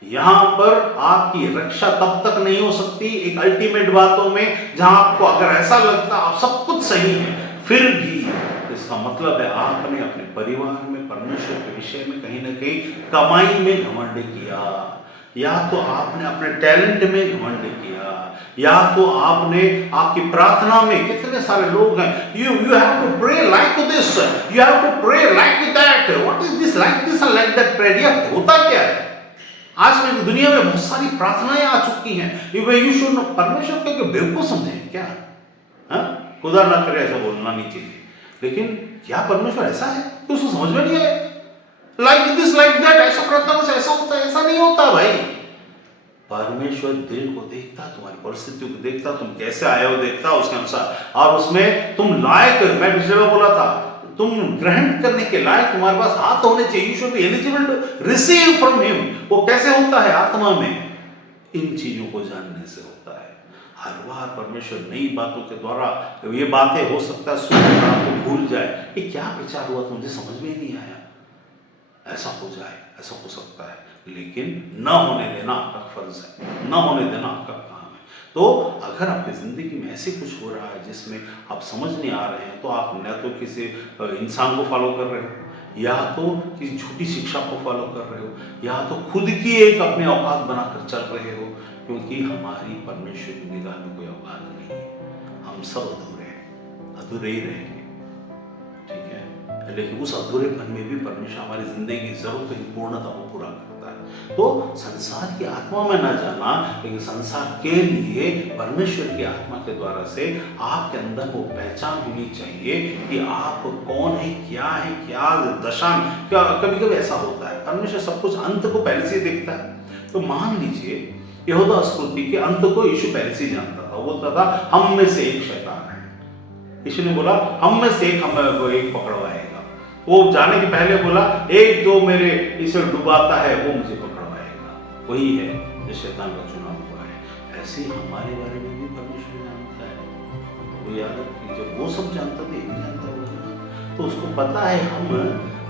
यहां पर आपकी रक्षा तब तक नहीं हो सकती एक अल्टीमेट बातों में, जहां आपको अगर ऐसा लगता आप सब कुछ सही है, फिर भी इसका मतलब है आपने अपने परिवार में परमेश्वर के विषय में कहीं ना कहीं कमाई में घमंड किया, या तो आपने अपने टैलेंट में घमंड किया, या तो आपने आपकी प्रार्थना में, कितने सारे लोग हैं, you have to pray like this, you have to pray like that, what is this like this and like that prayer, होता क्या है? आज की दुनिया में बहुत सारी प्रार्थनाएं आ चुकी हैं, यू शुड नो, परमेश्वर को बेवकूफ समझे क्या? हाँ, खुदा ना करे ऐसा बोलना नहीं चाहिए, लेकिन क्या परमेश्वर ऐसा है कि उसको समझ में नहीं आए? लाइक दिस लाइक दैट, ऐसा प्रार्थना से ऐसा होता है, ऐसा नहीं होता भाई। परमेश्वर दिल को देखता, तुम्हारी परिस्थितियों को देखता, तुम कैसे आए हो देखता, उसके अनुसार, और उसमें तुम लायक, मैं पिछले बार बोला था, तुम ग्रहण करने के लायक तुम्हारे पास हाथ होने चाहिए, you should be eligible to receive from him. वो कैसे होता है? आत्मा में, इन चीजों को जानने से होता है। हर बार परमेश्वर नई बातों के द्वारा, ये बातें हो सकता है सुनकर आपको भूल जाए, ये क्या विचार हुआ तो मुझे समझ में ही नहीं आया, ऐसा हो जाए, ऐसा हो सकता है, लेकिन न होने देना आपका फर्ज है, न होने देना आपका काम है। तो अगर आपकी जिंदगी में ऐसे कुछ हो रहा है जिसमें आप समझ नहीं आ रहे हैं, तो आप न तो किसी इंसान को फॉलो कर रहे हो, या तो किसी झूठी शिक्षा को फॉलो कर रहे हो, या तो खुद की एक अपने औकात बनाकर चल रहे हो, क्योंकि हमारी परमेश्वर की निगाह में कोई औकात नहीं है। हम सब अधूरे हैं, अधूरे ही रहेंगे, ठीक है? लेकिन उस अधूरेपन में भी परमेश्वर हमारी जिंदगी की जरूरत की पूर्णता को पूरा करता है। तो संसार की आत्मा में ना जाना, लेकिन संसार के लिए परमेश्वर की आत्मा के द्वारा से आपके अंदर वो पहचान होनी चाहिए कि आप कौन है, क्या दशा में, क्या कभी कभी ऐसा होता है परमेश्वर सब कुछ अंत को पहले से देखता है। तो मान लीजिए यहूदा अस्कुरी के अंत को यीशु पहले से जानता था, वो बोलता था हम में से एक शैतान है, यीशु ने बोला हम में से एक हमें एक पकड़वाएगा, वो जाने के पहले बोला एक जो मेरे इसे डुबाता है वो मुझे पकड़वाएगा, वही है जो शैतान का चुना हुआ है। ऐसे ही हमारे बारे में भी परमेश्वर जानता है, वो याद रखिए, जब वो सब जानता था ये भी जानता होगा, तो उसको पता है हम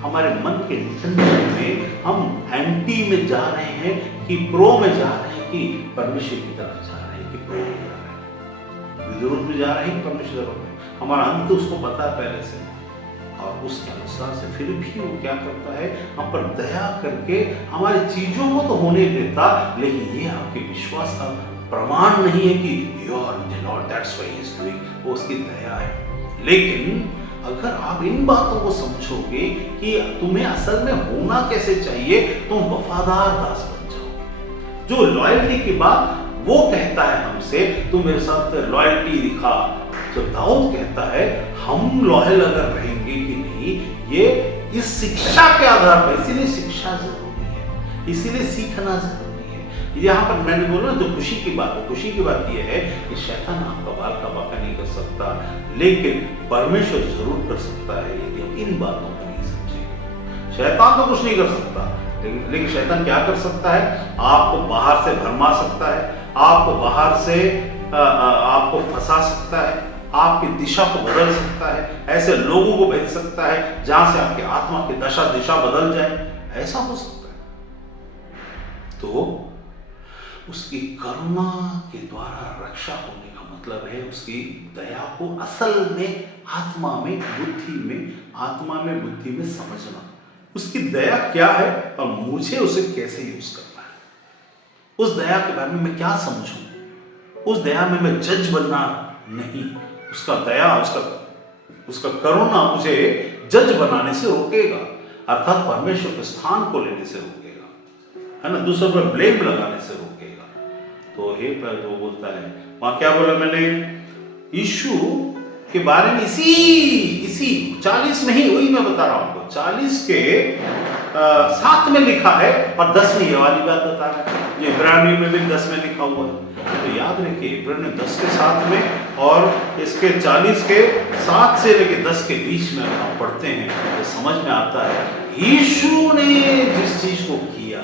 हमारे मन के इंटेंशन में हम एंटी में जा रहे हैं कि प्रो में जा रहे हैं, कि परमेश्वर की तरफ जा रहे हैं, कि प्रो में जा रहे हैं, विरोध में जा रहे हैं कि परमेश्वर की तरफ। हमारा अंत उसको पता है पहले से, और उसके अनुसार से फिर भी वो क्या करता है, हम पर दया करके हमारी चीजों को तो होने देता, लेकिन ये आपके विश्वास का प्रमाण नहीं है कि you are the Lord, that's why he is doing, वो उसकी दया है। लेकिन अगर आप इन बातों को समझोगे कि तुम्हें असल में होना कैसे चाहिए, तुम वफादार दास बन जाओगे। जो लॉयल्टी की बात वो कहता है हमसे, तुम मेरे साथ लॉयल्टी दिखा। जब दाऊद कहता है हम लॉयल अगर रहेंगे कि नहीं, ये इस शिक्षा के आधार पर, इसीलिए शिक्षा जरूरी है, इसीलिए सीखना जरूरी है। यहाँ पर मैंने बोला जो खुशी की बात है, खुशी की बात यह है कि शैतान आपका बाल का बाका नहीं कर सकता, लेकिन परमेश्वर जरूर कर सकता है यदि हम इन बातों को नहीं समझेंगे। शैतान तो कुछ नहीं कर सकता, लेकिन शैतान क्या कर सकता है, आपको बाहर से भरमा सकता है, आपको बाहर से आपको फंसा सकता है, आपकी दिशा को बदल सकता है, ऐसे लोगों को भेज सकता है जहां से आपकी आत्मा की दिशा बदल जाए, ऐसा हो सकता है। तो उसकी करुणा के द्वारा रक्षा होने का मतलब है उसकी दया को असल में आत्मा में बुद्धि में समझना, उसकी दया क्या है और मुझे उसे कैसे यूज करना है। उस दया के बारे में मैं क्या समझूं, उस दया में मैं जज बनना नहीं, उसका दया, उसका करुणा मुझे जज बनाने से रोकेगा, अर्थात परमेश्वर के स्थान को लेने से रोकेगा, है ना, दूसरों पर ब्लेम लगाने से रोकेगा। तो हे पर वो बोलता है, वहां क्या बोला मैंने, यीशु के बारे में इसी 40 में ही, वही मैं बता रहा हूं आपको, 40 के 7 में लिखा है और 10 में ये वाली बात बता रहा है। ये इब्रानी में भी 10 में लिखा हुआ है, तो याद रखिए इब्रानी 10 के 7 में और इसके 40 के 7 से लेकर 10 के बीच में हम पढ़ते हैं तो समझ में आता है यीशु ने जिस चीज को किया,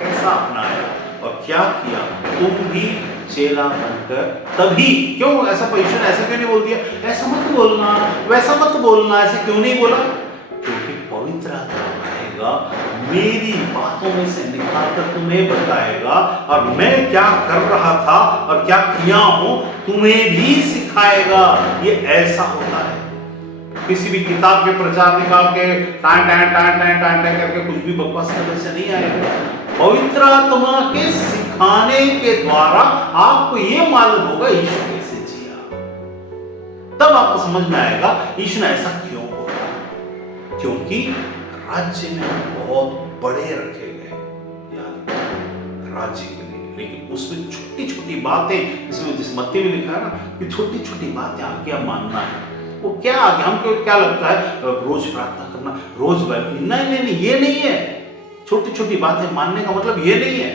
कैसा अपनाया और क्या किया, तुम भी चेला बनकर तभी, क्यों ऐसा यीशु ने ऐसे क्यों नहीं बोल दिया, ऐसा मत बोलना, वैसा मत बोलना, ऐसे क्यों नहीं बोला, क्योंकि पवित्र आत्मा आएगा, मेरी बातों में से निकालकर तुम्हें बताएगा, और मैं क्या कर रहा था और क्या किया हूं तुम्हें भी सिखाएगा। ये ऐसा होता है। किसी भी किताब के प्रचार निकाल के टान टान टान टान टान टान करके कुछ भी बकवास करने से नहीं आएगा। पवित्र आत्मा के सिखाने के द्वारा आपको ये मालूम होगा यीशु कैसे जिया। तब आपको समझ में आएगा यीशु ने ऐसा क्यों बोला। क्योंकि राज्य में हम बहुत बड़े रखे गए, याद राज्य के लिए, लेकिन उसमें छोटी छोटी बातें, इसमें जिस मत्ती में लिखा है ना कि छोटी छोटी बातें आज्ञा मानना है, वो क्या आगे हमको क्या लगता है रोज प्रार्थना करना, रोज नहीं नहीं नहीं, ये नहीं है। छोटी छोटी बातें मानने का मतलब ये नहीं है।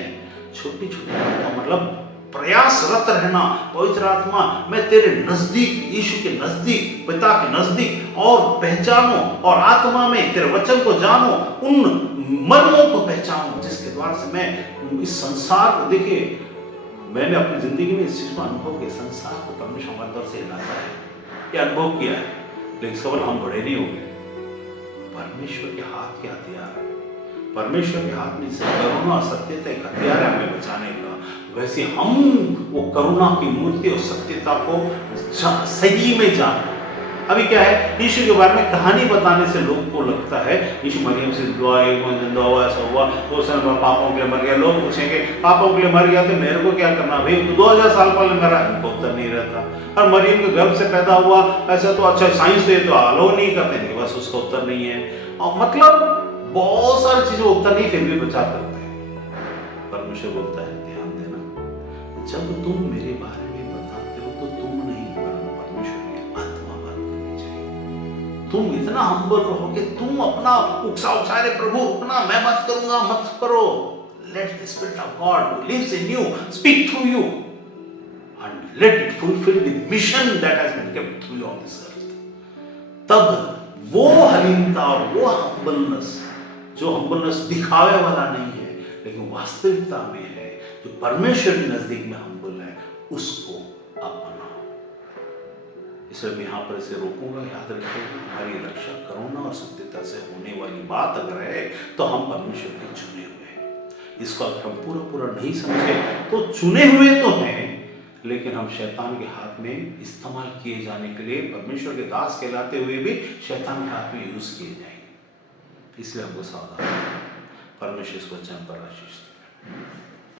छोटी छोटी बातें का मतलब प्रयासरत रहना। पवित्र आत्मा मैं तेरे नजदीक, यीशु के नजदीक, पिता के नजदीक और पहचानो, और आत्मा में तेरे वचन को जानो, उन मर्मों को पहचानो जिसके द्वारा से मैं इस संसार को, देखिए मैंने अपनी जिंदगी में इस चीज को अनुभव किया, संसार को परमेश्वर हमारे अंदर से हिलाता है, ये अनुभव किया है। लेकिन सवाल हम बड़े नहीं हो गए। परमेश्वर के हाथ के हथियार है, परमेश्वर के हाथ में से करुणा और सत्यता एक हथियार है हमें बचाने का। वैसे हम वो करुणा की मूर्ति और सत्यता को सही में जान। अभी क्या है, यीशु के बारे में कहानी बताने से लोगों को लगता है यीशु मरियम से जिंदा हुआ, ऐसा हुआ, वो समय पापों के लिए मर गया। लोग पूछेंगे पापों के लिए मर गया तो मेरे को क्या करना भाई, तो 2000 साल पहले मेरा इनको उत्तर नहीं रहता। और मरियम के गर्भ से पैदा हुआ ऐसा, तो अच्छा साइंस तो अलो नहीं करते, बस उसका उत्तर नहीं है। और मतलब बहुत सारी चीजें उत्तर नहीं, फिर भी बचा करते हैं। परमेश्वर बोलता है ध्यान देना, जब तुम मेरे बारे में बताते हो तो तुम नहीं, परमेश्वर की आत्मा बात करनी चाहिए। तुम इतना हम्बल रहो कि तुम अपना उकसा उकसा रहे, प्रभु रुकना, मैं मत करूंगा, मत करो। Let the spirit of God who lives in you speak through you and let it fulfill the mission that has been kept through you on this earth। तब वो हलीमता और वो हम्बलनेस, जो हम्बलनेस दिखावे वाला नहीं है लेकिन वास्तविकता में है, जो परमेश्वर के नजदीक में हम्बल है, उसको अपनाओ। इसलिए मैं यहाँ पर इसे रोकूंगा। याद रखिएगा, हमारी रक्षा करुणा और सत्यता से होने वाली बात अगर है तो हम परमेश्वर के चुने हुए हैं। इसको अगर हम पूरा पूरा नहीं समझे तो चुने हुए तो हैं, लेकिन हम शैतान के हाथ में इस्तेमाल किए जाने के लिए, परमेश्वर के दास कहलाते हुए भी शैतान के हाथ में यूज किए जाएंगे। इसलिए हमको सावधान, परमेश्वर इस वचन पर आशीष दे।